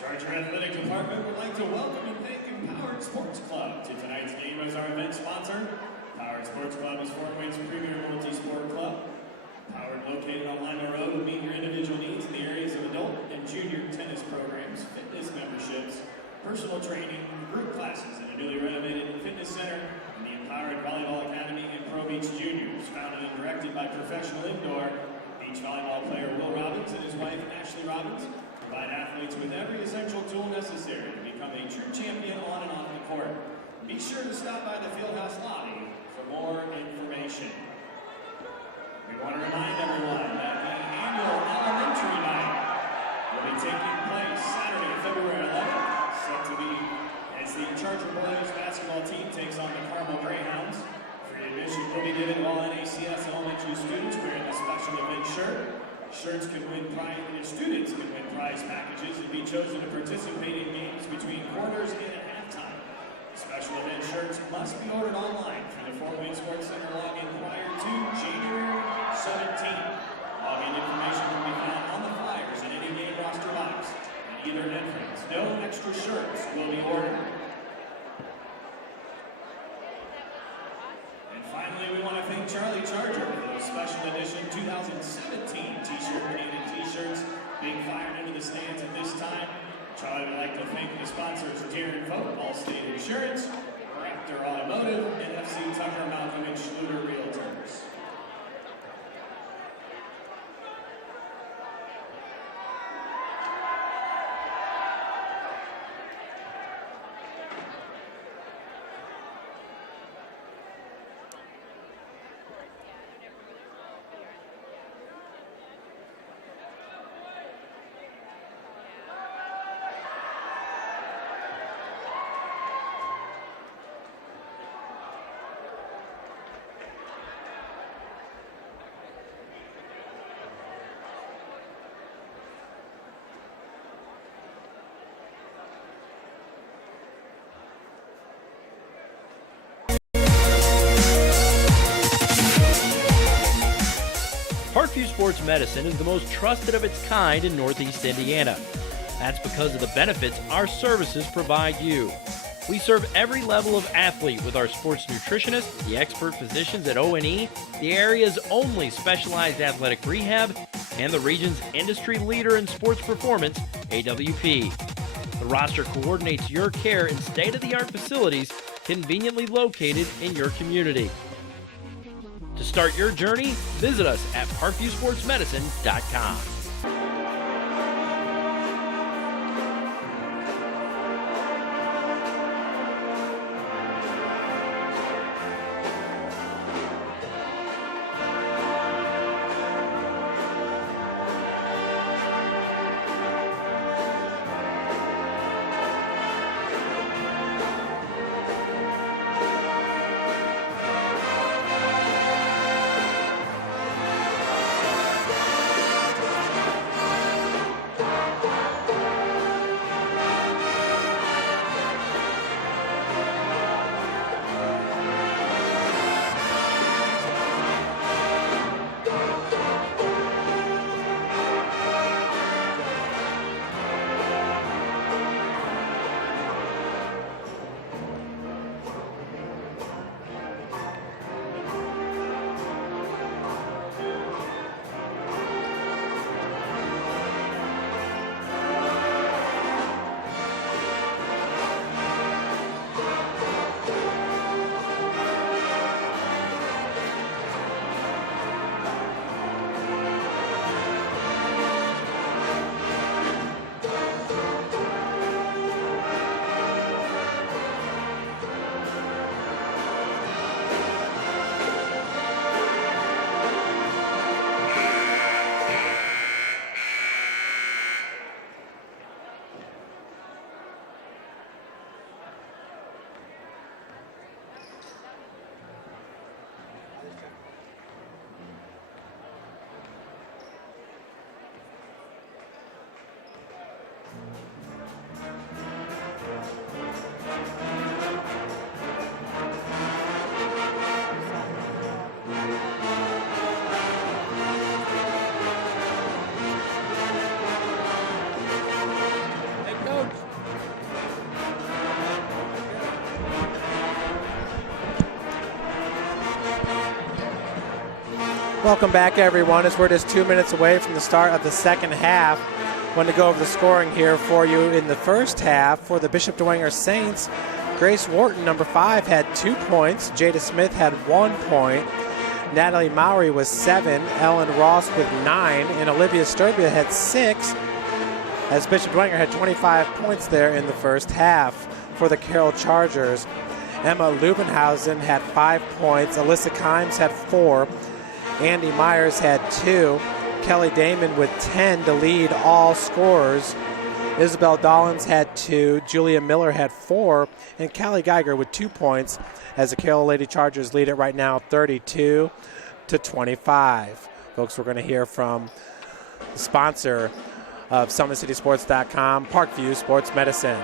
Charger Athletic Department would like to welcome and thank Empowered Sports Club to tonight's game as our event sponsor. Empowered Sports Club is Fort Wayne's premier multi-sport club. Empowered, located on Lima Road, will meet your individual needs in the areas of adult and junior tennis programs, fitness memberships, personal training, group classes, and a newly renovated fitness center, and the Empowered Volleyball Academy and Pro Beach Juniors, founded and directed by professional indoor beach volleyball player Will Robbins and his wife Ashley Robbins. Provide athletes with every essential tool necessary to become a true champion on and off the court. Be sure to stop by the Fieldhouse lobby for more information. We want to remind everyone that the annual elementary night will be taking place Saturday, February 11th, set to be as the Charger boys basketball team takes on the Carroll Greyhounds. Free admission will be given to all NACS elementary students wearing a special event shirt. Students can win prize packages and be chosen to participate in games between quarters and at halftime. Special event shirts must be ordered online through the Fort Wayne Sports Center login prior to January 17th. Login information can be found on the flyers in any game roster box at either entrance. No extra shirts will be ordered. And finally, we want to thank Charlie Charger for those special edition 2017 t-shirt painted t-shirts being fired into the stands at this time. Charlie would like to thank the sponsors Darren Vogt, Allstate Insurance, Raptor Automotive, and FC Tucker, Malcolm, and Schluter Realtors. Parkview Sports Medicine is the most trusted of its kind in Northeast Indiana. That's because of the benefits our services provide you. We serve every level of athlete with our sports nutritionists, the expert physicians at O&E, the area's only specialized athletic rehab, and the region's industry leader in sports performance, AWP. The roster coordinates your care in state-of-the-art facilities conveniently located in your community. To start your journey, visit us at parkviewsportsmedicine.com. Welcome back, everyone, as we're just 2 minutes away from the start of the second half. Want to go over the scoring here for you in the first half. For the Bishop Dwenger Saints, Grace Wharton, number 5, had 2 points. Jada Smith had 1 point. Natalie Mowry was 7. Ellen Ross with 9. And Olivia Sturbia had 6, as Bishop Dwenger had 25 points there in the first half. For the Carroll Chargers, Emma Lubenhausen had 5 points. Alyssa Kimes had 4. Andy Myers had 2. Kelly Damon with 10 to lead all scorers. Isabel Dollins had 2. Julia Miller had 4. And Callie Geiger with 2 points, as the Carroll Lady Chargers lead it right now 32-25. Folks, we're going to hear from the sponsor of SummitCitySports.com, Parkview Sports Medicine.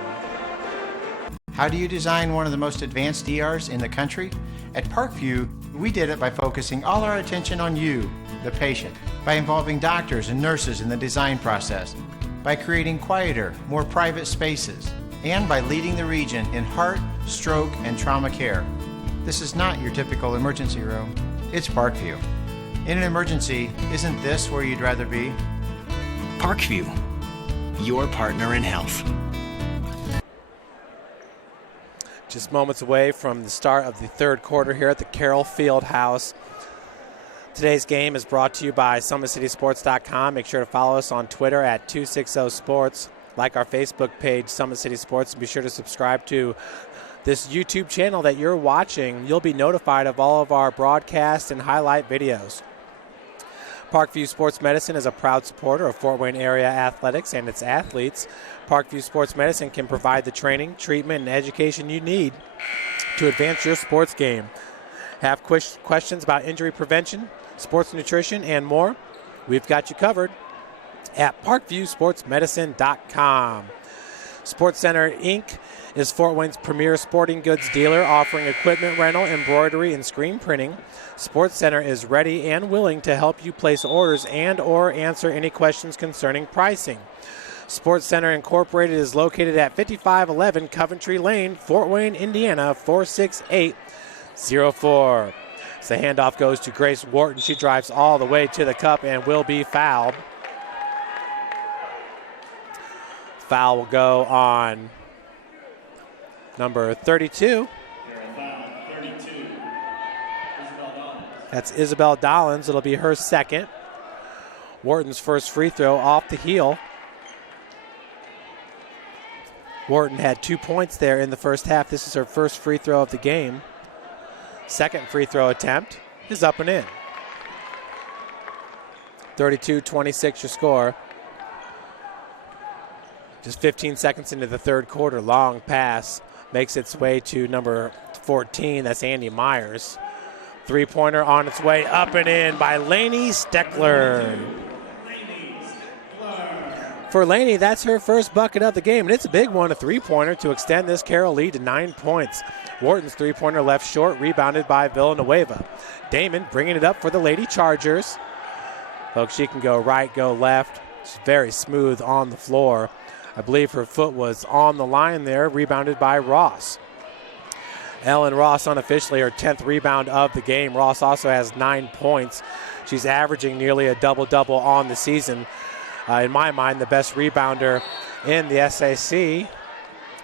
How do you design one of the most advanced ERs in the country? At Parkview, we did it by focusing all our attention on you, the patient, by involving doctors and nurses in the design process, by creating quieter, more private spaces, and by leading the region in heart, stroke, and trauma care. This is not your typical emergency room. It's Parkview. In an emergency, isn't this where you'd rather be? Parkview, your partner in health. Just moments away from the start of the third quarter here at the Carroll Fieldhouse. Today's game is brought to you by SummitCitySports.com. Make sure to follow us on Twitter at 260sports. Like our Facebook page, Summit City Sports, and be sure to subscribe to this YouTube channel that you're watching. You'll be notified of all of our broadcast and highlight videos. Parkview Sports Medicine is a proud supporter of Fort Wayne area athletics and its athletes. Parkview Sports Medicine can provide the training, treatment, and education you need to advance your sports game. Have questions about injury prevention, sports nutrition, and more? We've got you covered at parkviewsportsmedicine.com. Sports Center Inc. is Fort Wayne's premier sporting goods dealer, offering equipment rental, embroidery, and screen printing. Sports Center is ready and willing to help you place orders and or answer any questions concerning pricing. Sports Center Incorporated is located at 5511 Coventry Lane, Fort Wayne, Indiana, 46804. As the handoff goes to Grace Wharton, she drives all the way to the cup and will be fouled. Foul will go on number 32. That's Isabel Dollins. It'll be her second. Wharton's first free throw off the heel. Wharton had 2 points there in the first half. This is her first free throw of the game. Second free throw attempt is up and in. 32-26 your score. Just 15 seconds into the third quarter, long pass makes its way to number 14. That's Andy Myers. Three-pointer on its way up and in by Lainey Steckler. For Lainey, that's her first bucket of the game, and it's a big one, a three-pointer to extend this Carroll lead to 9 points. Wharton's three-pointer left short, rebounded by Villanueva. Damon bringing it up for the Lady Chargers. Folks, she can go right, go left. She's very smooth on the floor. I believe her foot was on the line there, rebounded by Ross. Ellen Ross unofficially her 10th rebound of the game. Ross also has 9 points. She's averaging nearly a double-double on the season. In my mind, the best rebounder in the SAC.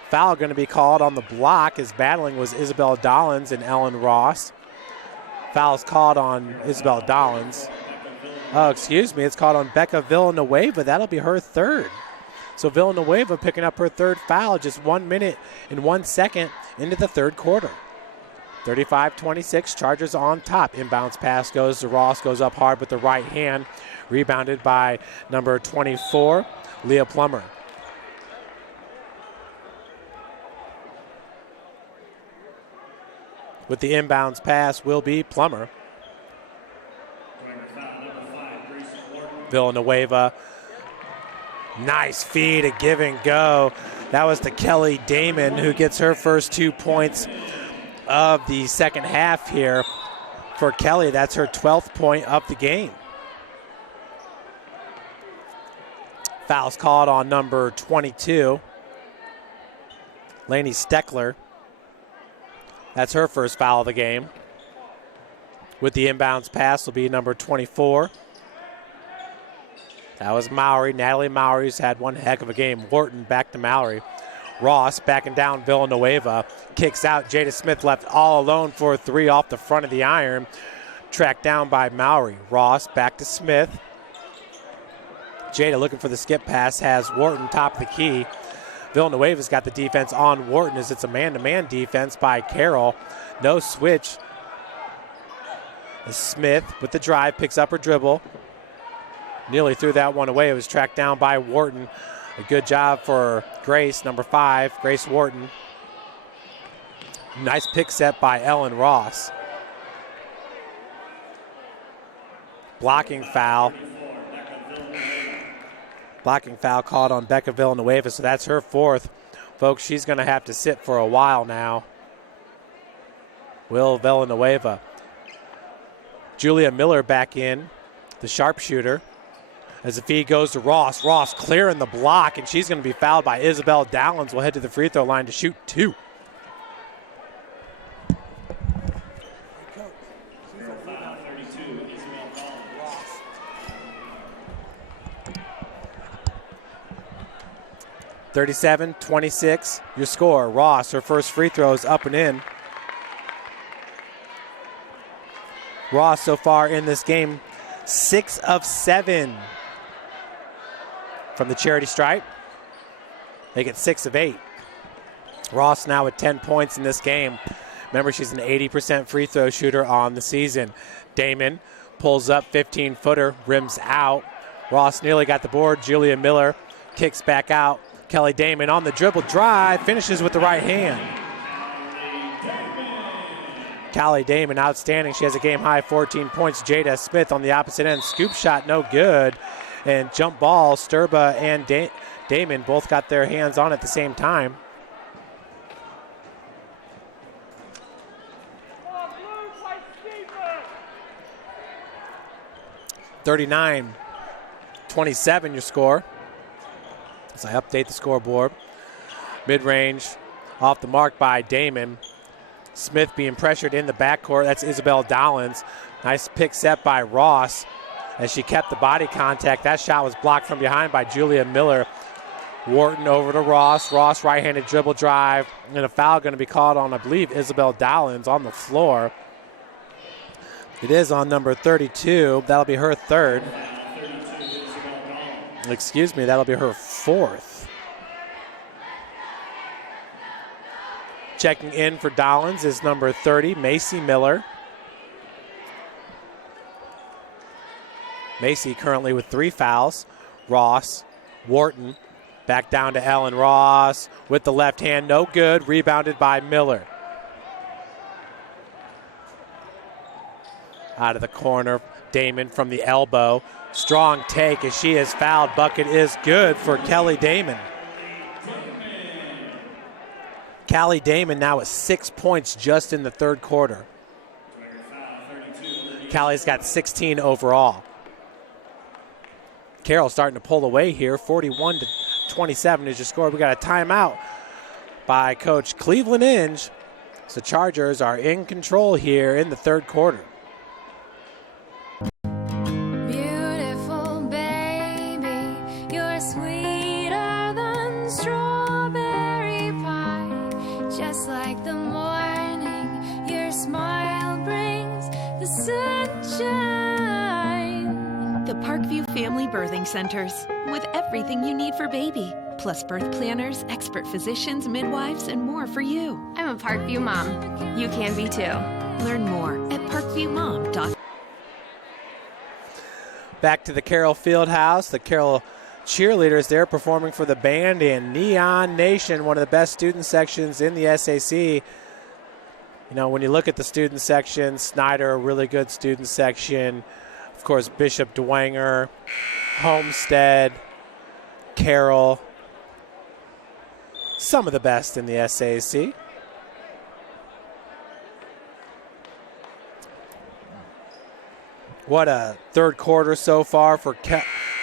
Foul going to be called on the block as battling was Isabel Dollins and Ellen Ross. Foul's called on Isabel Dollins. Oh, excuse me, it's called on Becca Villanueva. That'll be her third. So Villanueva picking up her third foul just 1 minute and 1 second into the third quarter. 35-26, Chargers on top. Inbounds pass goes to Ross, goes up hard with the right hand. Rebounded by number 24, Leah Plummer. With the inbounds pass will be Plummer. Villanueva. Nice feed, a give and go. That was to Kelly Damon, who gets her first 2 points of the second half here. For Kelly, that's her 12th point of the game. Foul's called on number 22, Lainey Steckler. That's her first foul of the game. with the inbounds pass will be number 24. That was Mowry. Natalie Mowry's had one heck of a game. Wharton back to Mowry. Ross backing down Villanueva. Kicks out. Jada Smith left all alone for a three off the front of the iron. Tracked down by Mowry. Ross back to Smith. Jada looking for the skip pass. Has Wharton top of the key. Villanueva's got the defense on Wharton as it's a man-to-man defense by Carroll. No switch. Smith with the drive, picks up her dribble. Nearly threw that one away. It was tracked down by Wharton. A good job for Grace, number 5, Grace Wharton. Nice pick set by Ellen Ross. Blocking foul. Blocking foul called on Becca Villanueva, so that's her 4th. Folks, she's going to have to sit for a while now. Will Villanueva. Julia Miller back in, the sharpshooter. As the feed goes to Ross. Ross clearing the block, and she's going to be fouled by Isabel Dowlins. Will head to the free throw line to shoot 2. Foul 32, Isabel Dowlins. 37-26, your score. Ross, her first free throw is up and in. Ross so far in this game, 6 of 7 from the charity stripe. They get 6 of 8. Ross now with 10 points in this game. Remember, she's an 80% free throw shooter on the season. Damon pulls up 15-footer, rims out. Ross nearly got the board. Julia Miller kicks back out. Kelly Damon on the dribble drive, finishes with the right hand. Callie Damon outstanding. She has a game-high 14 points. Jada Smith on the opposite end. Scoop shot, no good. And jump ball, Sturba and Damon both got their hands on at the same time. (39-27) your score. As I update the scoreboard. Mid-range off the mark by Damon. Smith being pressured in the backcourt. That's Isabel Dowlins. Nice pick set by Ross as she kept the body contact. That shot was blocked from behind by Julia Miller. Wharton over to Ross. Ross right-handed dribble drive. And a foul going to be called on, I believe, Isabel Dowlins on the floor. It is on number 32. That'll be her 3rd. Excuse me, that'll be her 4th. Checking in for Dowlins is number 30, Macy Miller. Macy currently with 3 fouls. Ross, Wharton, back down to Ellen Ross with the left hand, no good, rebounded by Miller. Out of the corner, Damon from the elbow. Strong take as she is fouled. Bucket is good for Kelly Damon. Callie Damon now with 6 points just in the 3rd quarter. Callie's got 16 overall. Carroll starting to pull away here. 41-27 is your score. We got a timeout by Coach Cleveland Inge. So Chargers are in control here in the 3rd quarter. Family Birthing Centers, with everything you need for baby, plus birth planners, expert physicians, midwives, and more for you. I'm a Parkview mom. You can be too. Learn more at parkviewmom.com. Back to the Carroll Fieldhouse. The Carroll cheerleaders there performing for the band in Neon Nation, one of the best student sections in the SAC. You know, when you look at the student section, Snyder, a really good student section. Of course, Bishop Dwenger, Homestead, Carroll, some of the best in the SAC. What a 3rd quarter so far for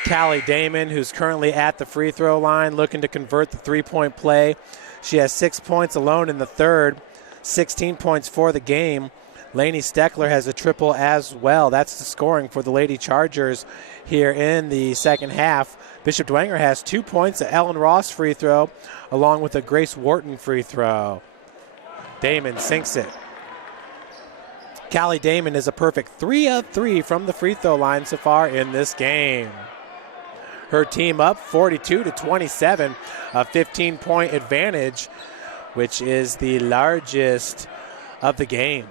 Callie Damon, who's currently at the free throw line looking to convert the 3-point play. She has 6 points alone in the 3rd, 16 points for the game. Lainey Steckler has a triple as well. That's the scoring for the Lady Chargers here in the second half. Bishop Dwenger has 2 points, an Ellen Ross free throw, along with a Grace Wharton free throw. Damon sinks it. Callie Damon is a perfect 3 of 3 from the free throw line so far in this game. Her team up 42-27, a 15-point advantage, which is the largest of the game.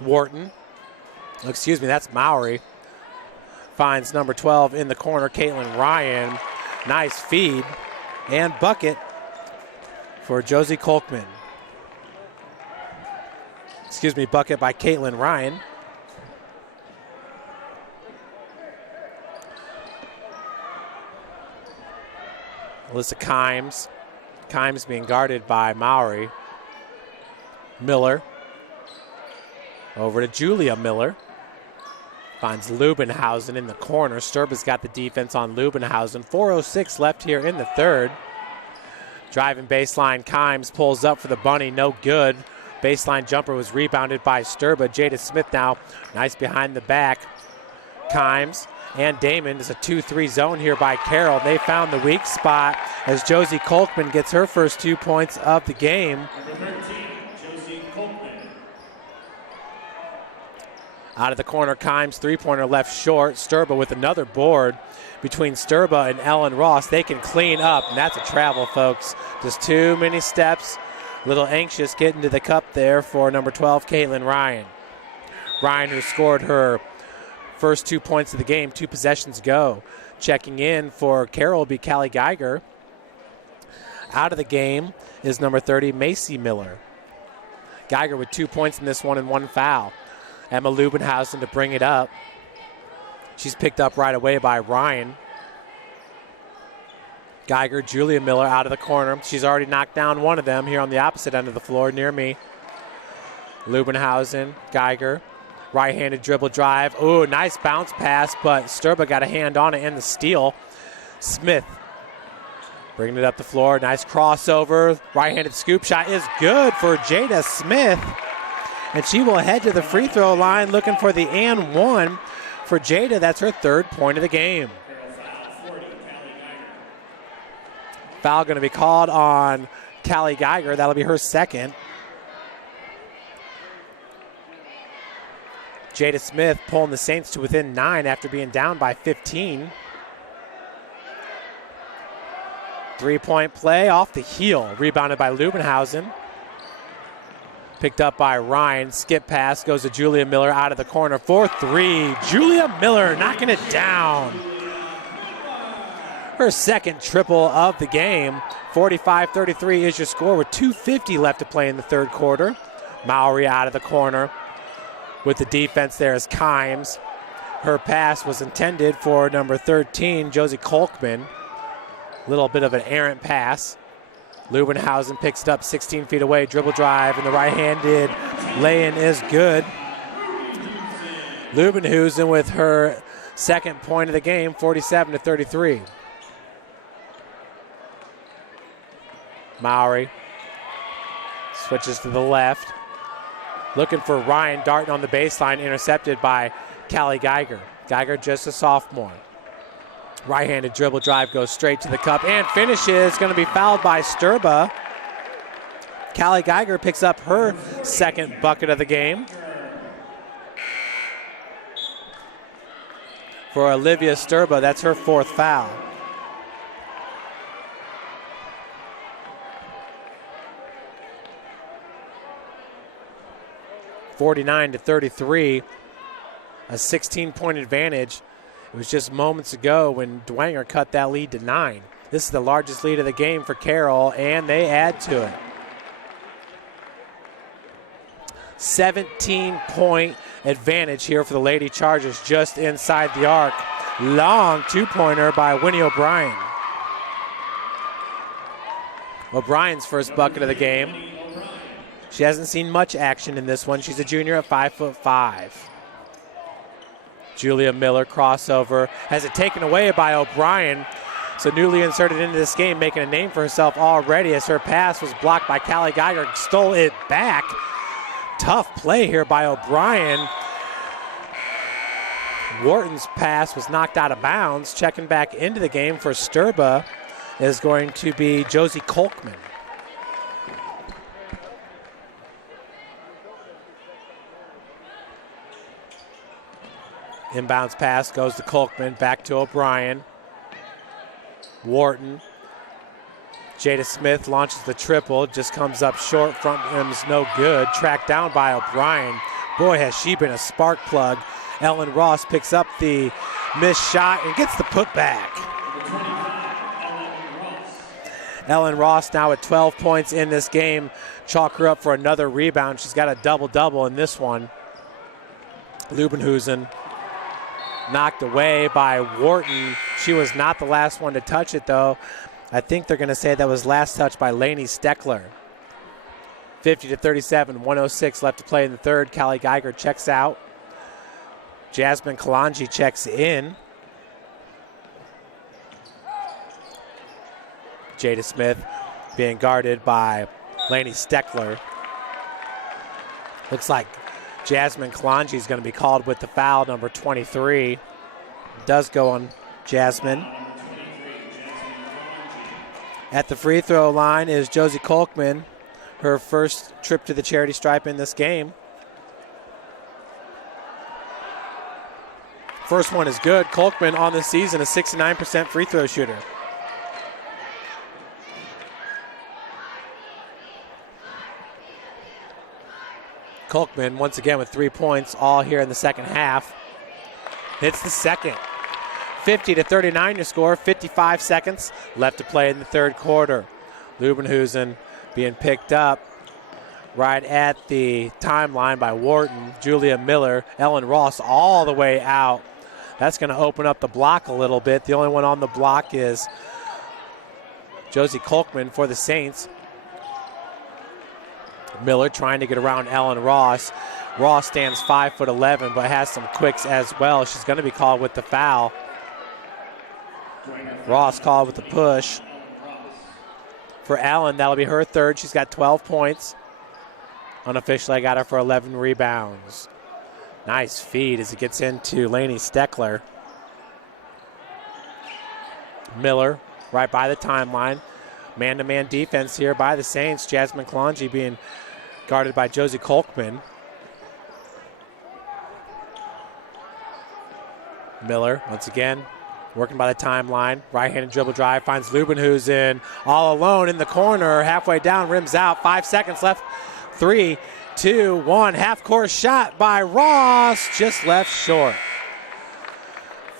Wharton, that's Mowry, finds number 12 in the corner, Caitlin Ryan. Nice feed and bucket for Josie Kolkman. Bucket by Caitlin Ryan. Alyssa Kimes. Kimes being guarded by Mowry. Miller. Over to Julia Miller. Finds Lubbenhausen in the corner. Sturba's got the defense on Lubbenhausen. 4:06 left here in the third. Driving baseline, Kimes pulls up for the bunny. No good. Baseline jumper was rebounded by Sturba. Jada Smith now. Nice behind the back. Kimes and Damon. There's a 2-3 zone here by Carroll. They found the weak spot as Josie Kolkman gets her first 2 points of the game. Out of the corner, Kimes, three-pointer left short. Sturba with another board between Sturba and Ellen Ross. They can clean up, and that's a travel, folks. Just too many steps. A little anxious getting to the cup there for number 12, Caitlin Ryan. Ryan, who scored her first 2 points of the game, 2 possessions ago. Checking in for Carroll will be Callie Geiger. Out of the game is number 30, Macy Miller. Geiger with 2 points in this one and 1 foul. Emma Lubbenhausen to bring it up. She's picked up right away by Ryan. Geiger, Julia Miller out of the corner. She's already knocked down one of them here on the opposite end of the floor near me. Lubbenhausen, Geiger, right-handed dribble drive. Ooh, nice bounce pass, but Sturba got a hand on it and the steal. Smith bringing it up the floor. Nice crossover. Right-handed scoop shot is good for Jada Smith. And she will head to the free throw line looking for the and one for Jada. That's her 3rd point of the game. Foul going to be called on Callie Geiger. That'll be her 2nd. Jada Smith pulling the Saints to within 9 after being down by 15. 3-point play off the heel. Rebounded by Lubbenhausen. Picked up by Ryan. Skip pass goes to Julia Miller out of the corner for 3. Julia Miller knocking it down. Her 2nd triple of the game. 45-33 is your score with 2:50 left to play in the 3rd quarter. Mowry out of the corner with the defense there is Kimes. Her pass was intended for number 13, Josie Kolkman. Little bit of an errant pass. Lubbenhausen picks it up 16 feet away, dribble drive, and the right-handed lay-in is good. Lubbenhausen with her 2nd point of the game, 47-33. Mowry switches to the left. Looking for Ryan Darton on the baseline, intercepted by Callie Geiger. Geiger just a sophomore. Right-handed dribble drive goes straight to the cup and finishes. Going to be fouled by Sturba. Callie Geiger picks up her 2nd bucket of the game. For Olivia Sturba, that's her 4th foul. (49-33), a 16-point advantage. It was just moments ago when Dwenger cut that lead to 9. This is the largest lead of the game for Carroll, and they add to it. 17-point advantage here for the Lady Chargers just inside the arc. Long 2-pointer by Winnie O'Brien. O'Brien's first bucket of the game. She hasn't seen much action in this one. She's a junior at 5'5". Julia Miller crossover, has it taken away by O'Brien. So newly inserted into this game, making a name for herself already as her pass was blocked by Callie Geiger, stole it back. Tough play here by O'Brien. Wharton's pass was knocked out of bounds. Checking back into the game for Sturba is going to be Josie Kolkman. Inbounds pass goes to Kolkman, back to O'Brien. Wharton. Jada Smith launches the triple, just comes up short, front rim's no good. Tracked down by O'Brien. Boy, has she been a spark plug. Ellen Ross picks up the missed shot and gets the putback. Ellen Ross now at 12 points in this game. Chalk her up for another rebound. She's got a double-double in this one. Lubenhusen knocked away by Wharton. She was not the last one to touch it, though. I think they're going to say that was last touch by Lainey Steckler. 50-37, 106 left to play in the third. Callie Geiger checks out. Jasmine Kalanji checks in. Jada Smith being guarded by Lainey Steckler. Looks like Jasmine Kalanji is going to be called with the foul, number 23. Does go on Jasmine. At the free throw line is Josie Kolkman, her first trip to the charity stripe in this game. First one is good. Kolkman on the season, a 69% free throw shooter. Kolkman once again with 3 points, all here in the second half. Hits the second. 50-39 your score, 55 seconds left to play in the third quarter. Lubenhusen being picked up right at the timeline by Wharton. Julia Miller, Ellen Ross all the way out. That's going to open up the block a little bit. The only one on the block is Josie Kolkman for the Saints. Miller trying to get around Ellen Ross. Ross stands 5'11", but has some quicks as well. She's going to be called with the foul. Ross called with the push. For Allen, that'll be her third. She's got 12 points. Unofficially, I got her for 11 rebounds. Nice feed as it gets into Lainey Steckler. Miller right by the timeline. Man-to-man defense here by the Saints. Jasmine Kalanji being guarded by Josie Kolkman. Miller, once again, working by the timeline. Right-handed dribble drive, finds Lubenhusen all alone in the corner. Halfway down, rims out. 5 seconds left. 3, 2, 1. Half-court shot by Ross. Just left short.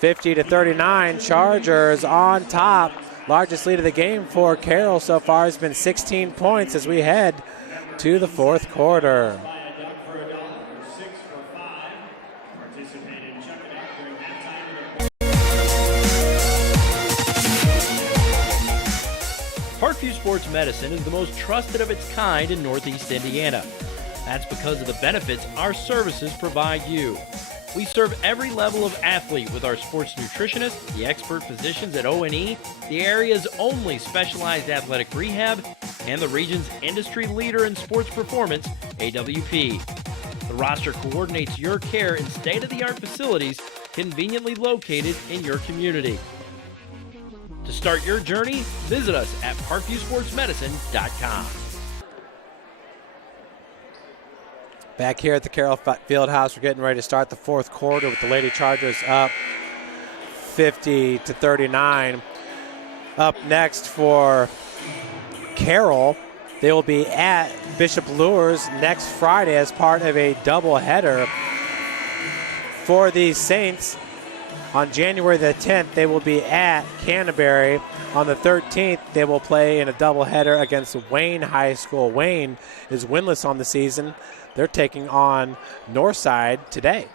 50-39. Chargers on top. Largest lead of the game for Carroll so far has been 16 points as we head to the fourth quarter. Parkview Sports Medicine is the most trusted of its kind in Northeast Indiana. That's because of the benefits our services provide you. We serve every level of athlete with our sports nutritionists, the expert physicians at O&E, the area's only specialized athletic rehab, and the region's industry leader in sports performance, AWP. The roster coordinates your care in state-of-the-art facilities conveniently located in your community. To start your journey, visit us at parkviewsportsmedicine.com. Back here at the Carroll Fieldhouse, we're getting ready to start the fourth quarter with the Lady Chargers up 50-39. Up next for Carroll, they will be at Bishop Luers next Friday as part of a doubleheader. For the Saints, on January the 10th, they will be at Canterbury. On the 13th, they will play in a doubleheader against Wayne High School. Wayne is winless on the season. They're taking on Northside today.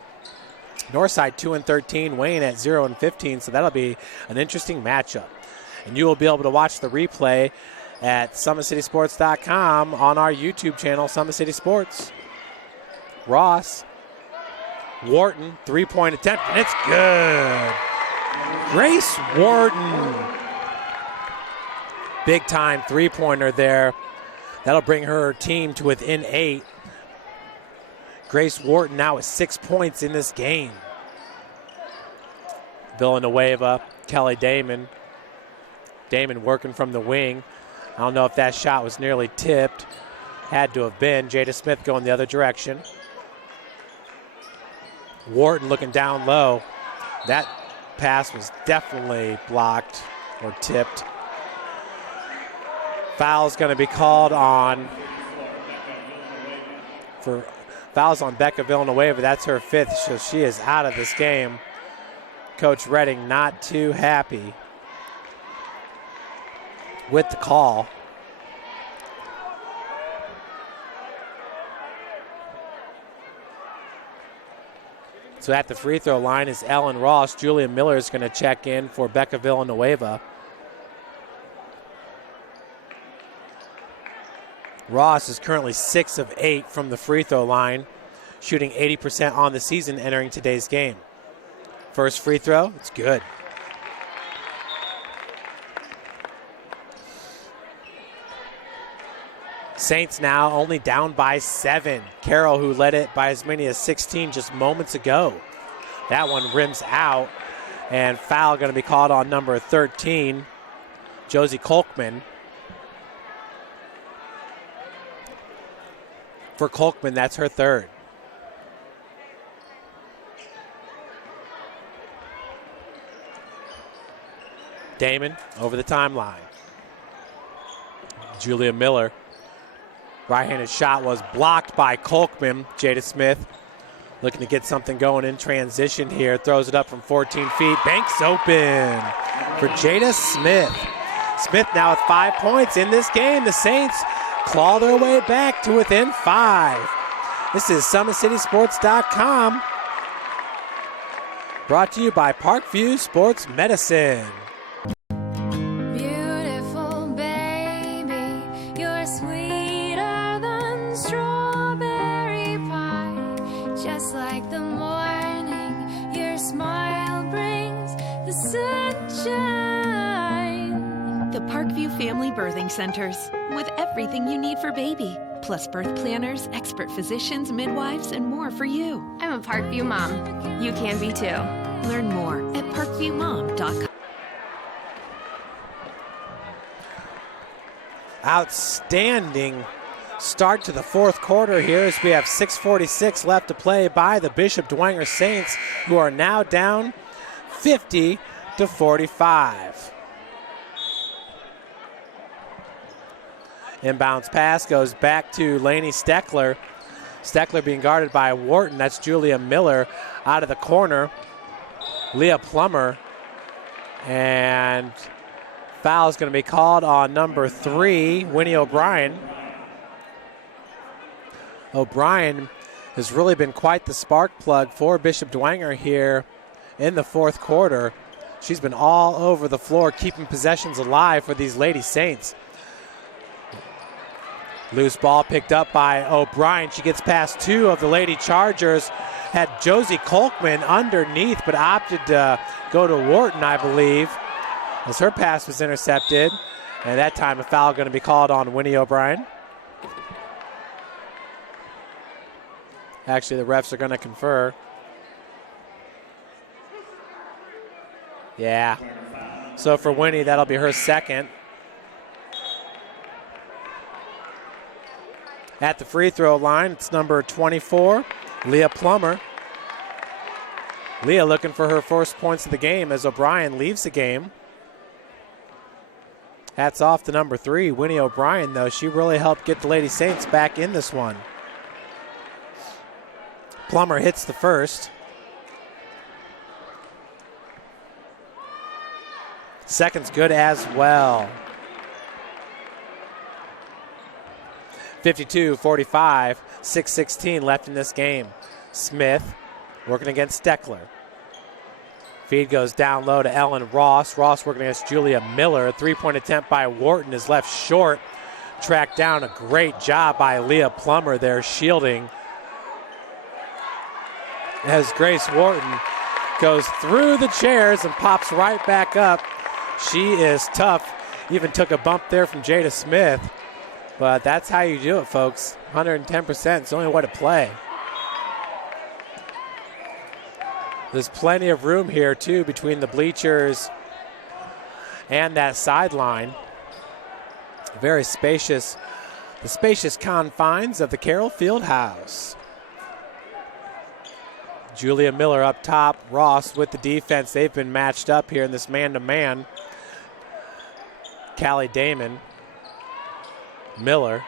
Northside 2-13, Wayne at 0-15, so that'll be an interesting matchup. And you will be able to watch the replay at SummitCitySports.com on our YouTube channel, Summit City Sports. Ross, Wharton, three-point attempt, and it's good. Grace Wharton. Big-time three-pointer there. That'll bring her team to within 8. Grace Wharton now with 6 points in this game. Villanueva, Kelly Damon. Damon working from the wing. I don't know if that shot was nearly tipped. Had to have been. Jada Smith going the other direction. Wharton looking down low. That pass was definitely blocked or tipped. Foul's going to be called on for fouls on Becca Villanueva. That's her 5th, so she is out of this game. Coach Redding not too happy with the call. So at the free throw line is Ellen Ross. Julia Miller is going to check in for Becca Villanueva. Ross is currently 6 of 8 from the free throw line, shooting 80% on the season entering today's game. First free throw, it's good. Saints now only down by 7. Carroll, who led it by as many as 16 just moments ago. That one rims out, and foul going to be called on number 13, Josie Kolkman. For Kolkman, that's her 3rd. Damon over the timeline. Julia Miller. Right-handed shot was blocked by Kolkman. Jada Smith looking to get something going in transition here. Throws it up from 14 feet. Banks open for Jada Smith. Smith now with 5 points in this game. The Saints claw their way back to within 5. This is SummitCitySports.com. Brought to you by Parkview Sports Medicine. Beautiful baby, you're sweeter than strawberry pie. Just like the morning, your smile brings the sunshine. The Parkview Family Birthing Centers, with everything you need for baby, plus birth planners, expert physicians, midwives, and more for you. I'm a Parkview mom. You can be too. Learn more at parkviewmom.com. Outstanding start to the 4th quarter here as we have 6:46 left to play by the Bishop Dwenger Saints, who are now down 50-45. Inbounds pass goes back to Lainey Steckler. Steckler being guarded by Wharton. That's Julia Miller out of the corner. Leah Plummer. And foul is going to be called on number 3, Winnie O'Brien. O'Brien has really been quite the spark plug for Bishop Dwenger here in the 4th quarter. She's been all over the floor, keeping possessions alive for these Lady Saints. Loose ball picked up by O'Brien. She gets past 2 of the Lady Chargers. Had Josie Kolkman underneath, but opted to go to Wharton, I believe, as her pass was intercepted. And that time a foul going to be called on Winnie O'Brien. Actually, the refs are going to confer. Yeah. So for Winnie, that'll be her 2nd. At the free throw line, it's number 24, Leah Plummer. Leah looking for her first points of the game as O'Brien leaves the game. Hats off to number 3, Winnie O'Brien, though. She really helped get the Lady Saints back in this one. Plummer hits the first. Second's good as well. 52-45, 6:16 left in this game. Smith working against Steckler. Feed goes down low to Ellen Ross. Ross working against Julia Miller. A 3-point attempt by Wharton is left short. Tracked down. A great job by Leah Plummer there shielding. As Grace Wharton goes through the chairs and pops right back up. She is tough. Even took a bump there from Jada Smith. But that's how you do it, folks. 110%. It's the only way to play. There's plenty of room here, too, between the bleachers and that sideline. Very spacious, the spacious confines of the Carroll Fieldhouse. Julia Miller up top, Ross with the defense. They've been matched up here in this man-to-man. Callie Damon, Miller.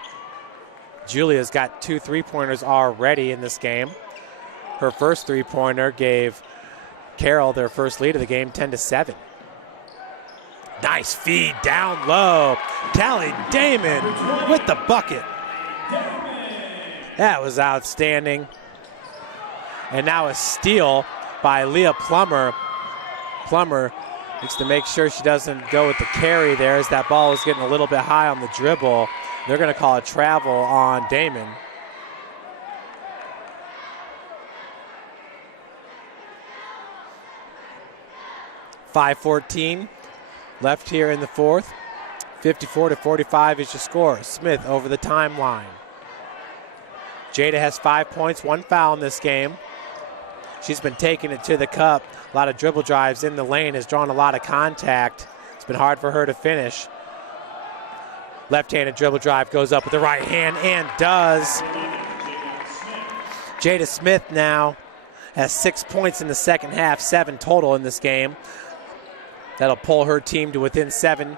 Julia's got 2 3-pointers already in this game. Her first 3-pointer gave Carroll their first lead of the game, 10-7. Nice feed down low. Callie Damon with the bucket. That was outstanding. And now a steal by Leah Plummer. Plummer needs to make sure she doesn't go with the carry there as that ball is getting a little bit high on the dribble. They're going to call a travel on Damon. .5:14 left here in the fourth. 54-45 is your score. Smith over the timeline. Jada has 5 points, 1 foul in this game. She's been taking it to the cup. A lot of dribble drives in the lane, has drawn a lot of contact. It's been hard for her to finish. Left-handed dribble drive, goes up with the right hand and does. Jada Smith now has 6 points in the second half, 7 total in this game. That'll pull her team to within 7.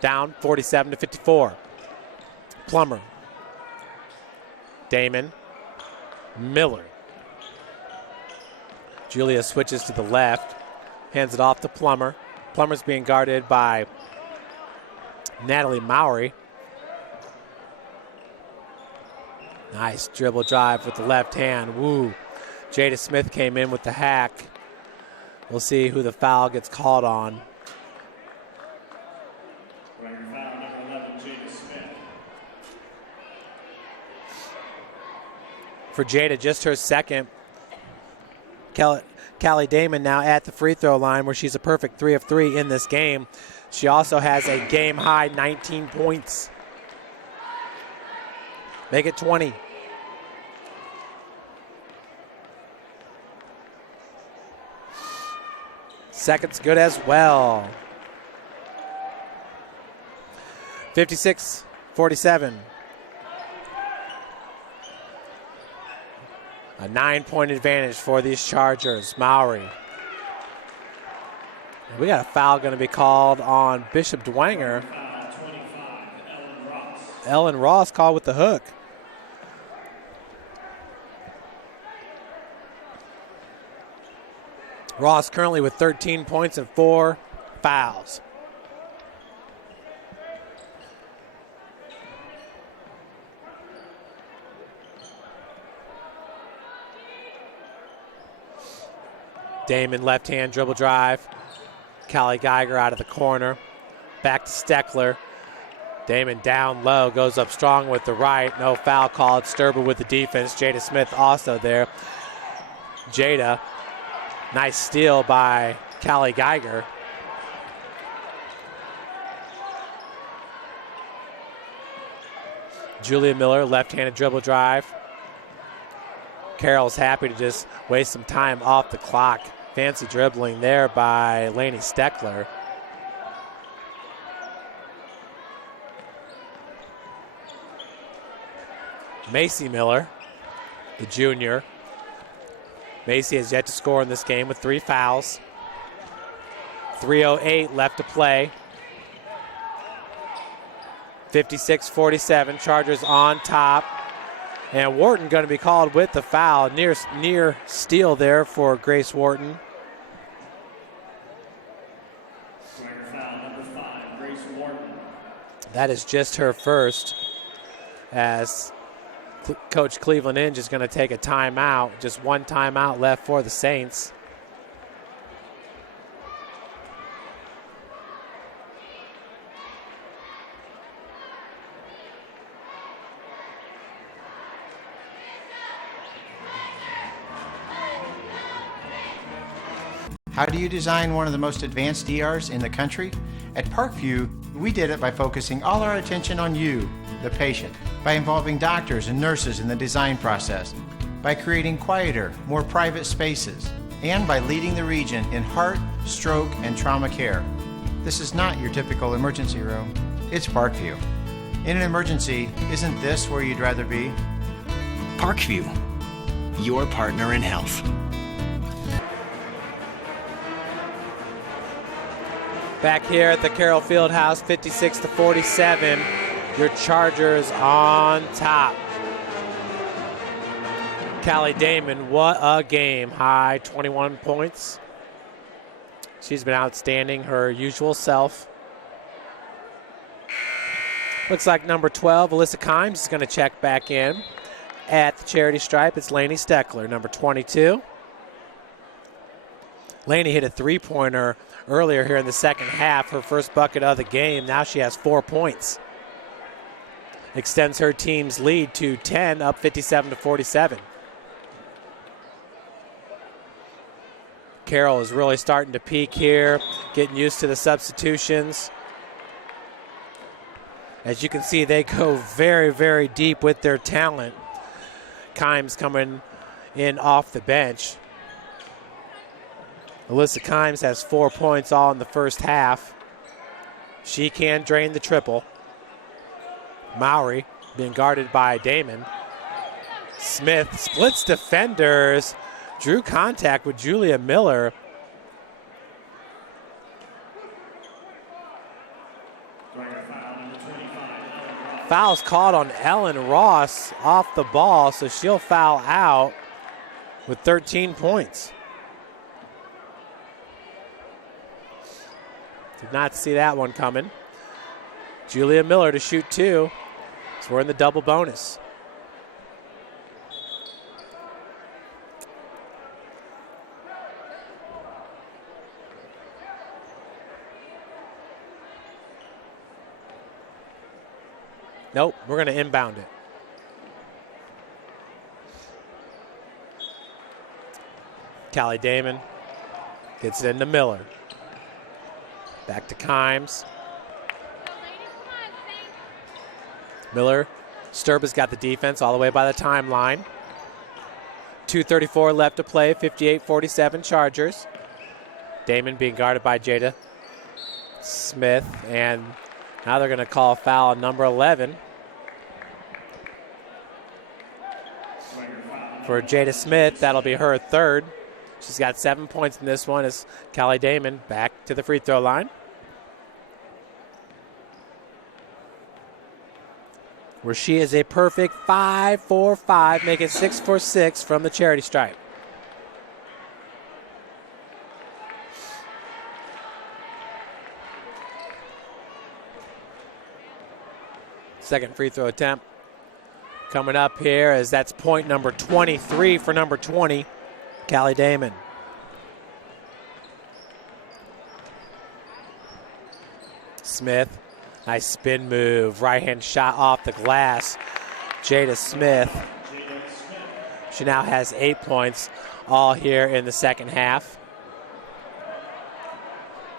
Down 47-54. Plummer. Damon. Miller. Julia switches to the left. Hands it off to Plummer. Plummer's being guarded by Natalie Mowry. Nice dribble drive with the left hand. Woo. Jada Smith came in with the hack. We'll see who the foul gets called on. For Jada, just her second. Callie Damon now at the free throw line where she's a perfect 3 of 3 in this game. She also has a game-high 19 points. Make it 20. Second's good as well. 56-47. A 9-point advantage for these Chargers. Mowry. We got a foul going to be called on Bishop Dwenger. Ellen Ross called with the hook. Ross currently with 13 points and 4 fouls. Damon left-hand dribble drive. Callie Geiger out of the corner. Back to Steckler. Damon down low, goes up strong with the right. No foul called. Sturber with the defense. Jada Smith also there. Jada. Nice steal by Callie Geiger. Julia Miller, left-handed dribble drive. Carroll's happy to just waste some time off the clock. Fancy dribbling there by Lainey Steckler. Macy Miller, the junior. Macy has yet to score in this game with 3 fouls. 3:08 left to play. 56-47, Chargers on top. And Wharton going to be called with the foul. Near steal there for Grace Wharton. Foul number 5, Grace Wharton. That is just her first, as Coach Cleveland Inge is going to take a timeout. Just 1 timeout left for the Saints. How do you design one of the most advanced ERs in the country? At Parkview, we did it by focusing all our attention on you, the patient, by involving doctors and nurses in the design process. by creating quieter, more private spaces, and by leading the region in heart, stroke, and trauma care. This is not your typical emergency room. It's Parkview. In an emergency, isn't this where you'd rather be? Parkview, your partner in health. Back here at the Carroll Fieldhouse, 56-47. Your Chargers on top. Callie Damon, what a game. High 21 points. She's been outstanding, her usual self. Looks like number 12, Alyssa Kimes, is going to check back in. At the charity stripe, it's Lainey Steckler, number 22. Lainey hit a three-pointer earlier here in the second half, her first bucket of the game. Now she has 4 points. Extends her team's lead to 10, up 57-47. Carroll is really starting to peak here, getting used to the substitutions. As you can see, they go very, very deep with their talent. Kimes coming in off the bench. Alyssa Kimes has 4 points all in the first half. She can drain the triple. Mowry being guarded by Damon. Smith splits defenders. Drew contact with Julia Miller. Foul's called on Ellen Ross off the ball, so she'll foul out with 13 points. Did not see that one coming. Julia Miller to shoot 2. So we're in the double bonus. Nope, we're going to inbound it. Callie Damon gets it into Miller. Back to Kimes. Miller, Sturba's got the defense all the way by the timeline. 2:34 left to play, 58-47 Chargers. Damon being guarded by Jada Smith, and now they're going to call a foul on number 11. For Jada Smith, that'll be her third. She's got 7 points in this one as Callie Damon back to the free throw line. Where she is a perfect 5-4-5, making 6 for 6 from the charity stripe. Second free throw attempt coming up here as that's point number 23 for number 20, Callie Damon. Smith, nice spin move, right-hand shot off the glass. Jada Smith. She now has 8 points, all here in the second half.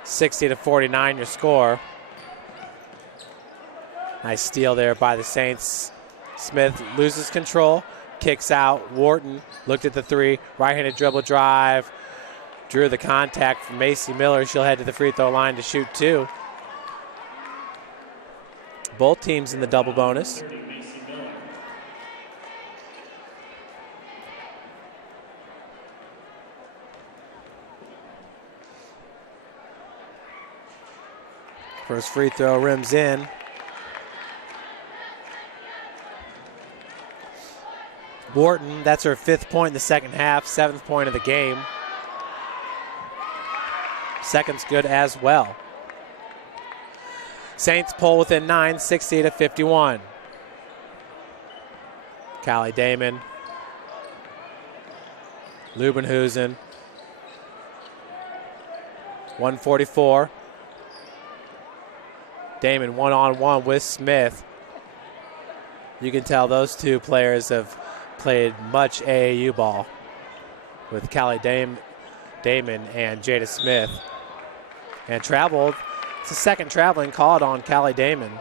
60-49 your score. Nice steal there by the Saints. Smith loses control, kicks out. Wharton looked at the three, right-handed dribble drive, drew the contact from Macy Miller. She'll head to the free throw line to shoot 2. Both teams in the double bonus. First free throw rims in. Wharton, that's her 5th point in the second half, 7th point of the game. Second's good as well. Saints pull within 9, 60-51. Callie Damon. Lubenhusen. 144. Damon one-on-one with Smith. You can tell those two players have played much AAU ball with Callie Damon and Jada Smith. And traveled. It's the second traveling called on Callie Damon.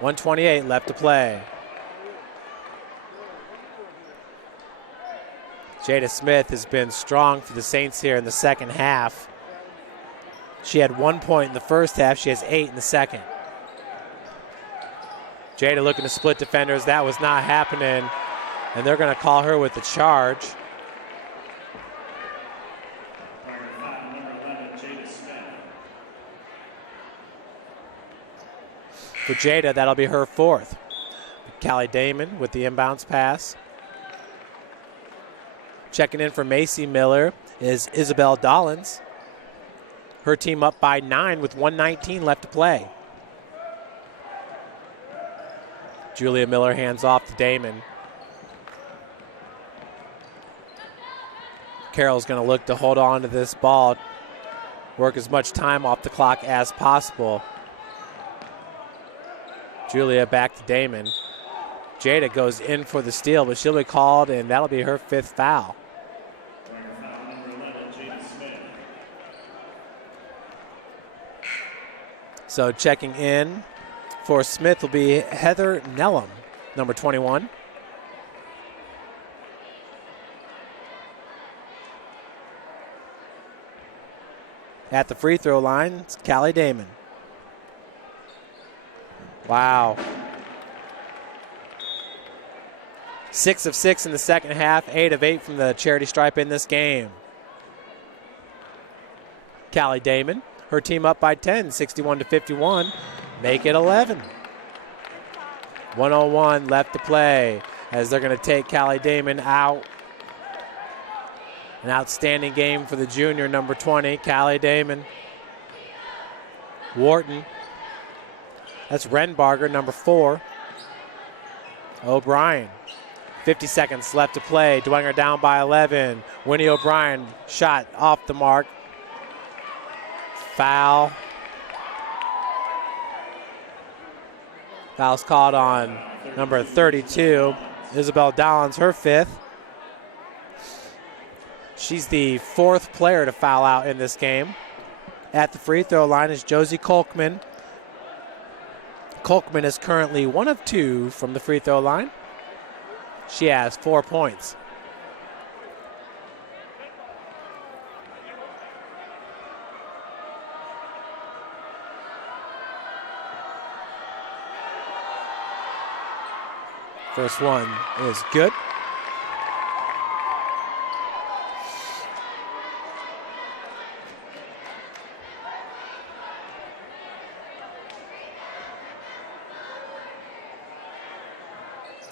1:28 left to play. Jada Smith has been strong for the Saints here in the second half. She had 1 point in the first half. She has 8 in the second. Jada looking to split defenders. That was not happening. And they're going to call her with the charge. For Jada, that'll be her fourth. Callie Damon with the inbounds pass. Checking in for Macy Miller is Isabel Dollins. Her team up by 9 with 1:19 left to play. Julia Miller hands off to Damon. Carroll's going to look to hold on to this ball, work as much time off the clock as possible. Julia back to Damon. Jada goes in for the steal, but she'll be called, and that'll be her 5th foul. So checking in for Smith will be Heather Nellum, number 21. At the free throw line, it's Callie Damon. Wow. 6 of 6 in the second half, 8 of 8 from the charity stripe in this game. Callie Damon, her team up by 10, 61-51. Make it 11. 1:01 left to play as they're going to take Callie Damon out. An outstanding game for the junior, number 20, Callie Damon. Wharton. That's Renbarger, number 4. O'Brien. 50 seconds left to play. Dwenger down by 11. Winnie O'Brien shot off the mark. Foul. Foul's called on number 32, Isabel Dollins, her 5th. She's the 4th player to foul out in this game. At the free throw line is Josie Kolkman. Kolkman is currently 1 of 2 from the free throw line. She has 4 points. First one is good.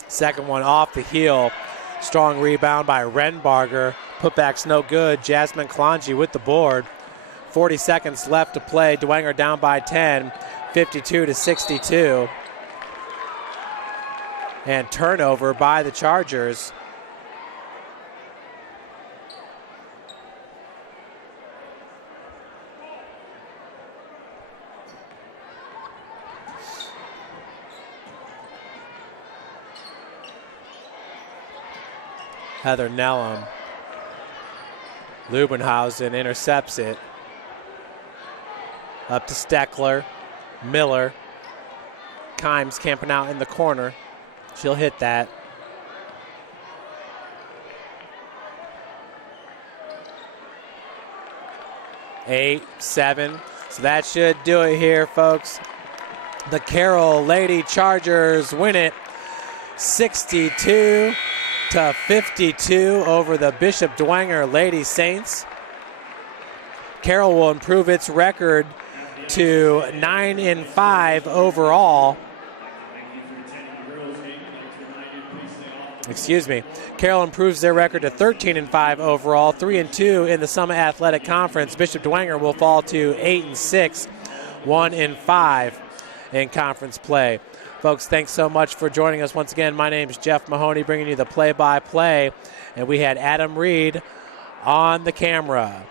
Second one off the heel. Strong rebound by Renbarger. Putback's no good. Jasmine Kalonji with the board. 40 seconds left to play. Dwenger down by 10, 52-62. And turnover by the Chargers. Heather Nellum. Lubenhausen intercepts it. Up to Steckler. Miller. Kimes camping out in the corner. She'll hit that. Eight, 7. So that should do it here, folks. The Carroll Lady Chargers win it 62-52 over the Bishop Dwenger Lady Saints. Carroll will improve its record to 9-5 overall. Carroll improves their record to 13-5 overall, 3-2 in the Summit Athletic Conference. Bishop Dwenger will fall to 8-6, 1-5 in conference play. Folks, thanks so much for joining us once again. My name is Jeff Mahoney, bringing you the play-by-play, and we had Adam Reed on the camera.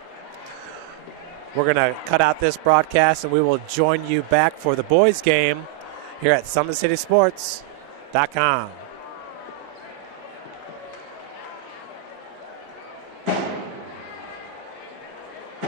We're going to cut out this broadcast, and we will join you back for the boys' game here at SummitCitySports.com.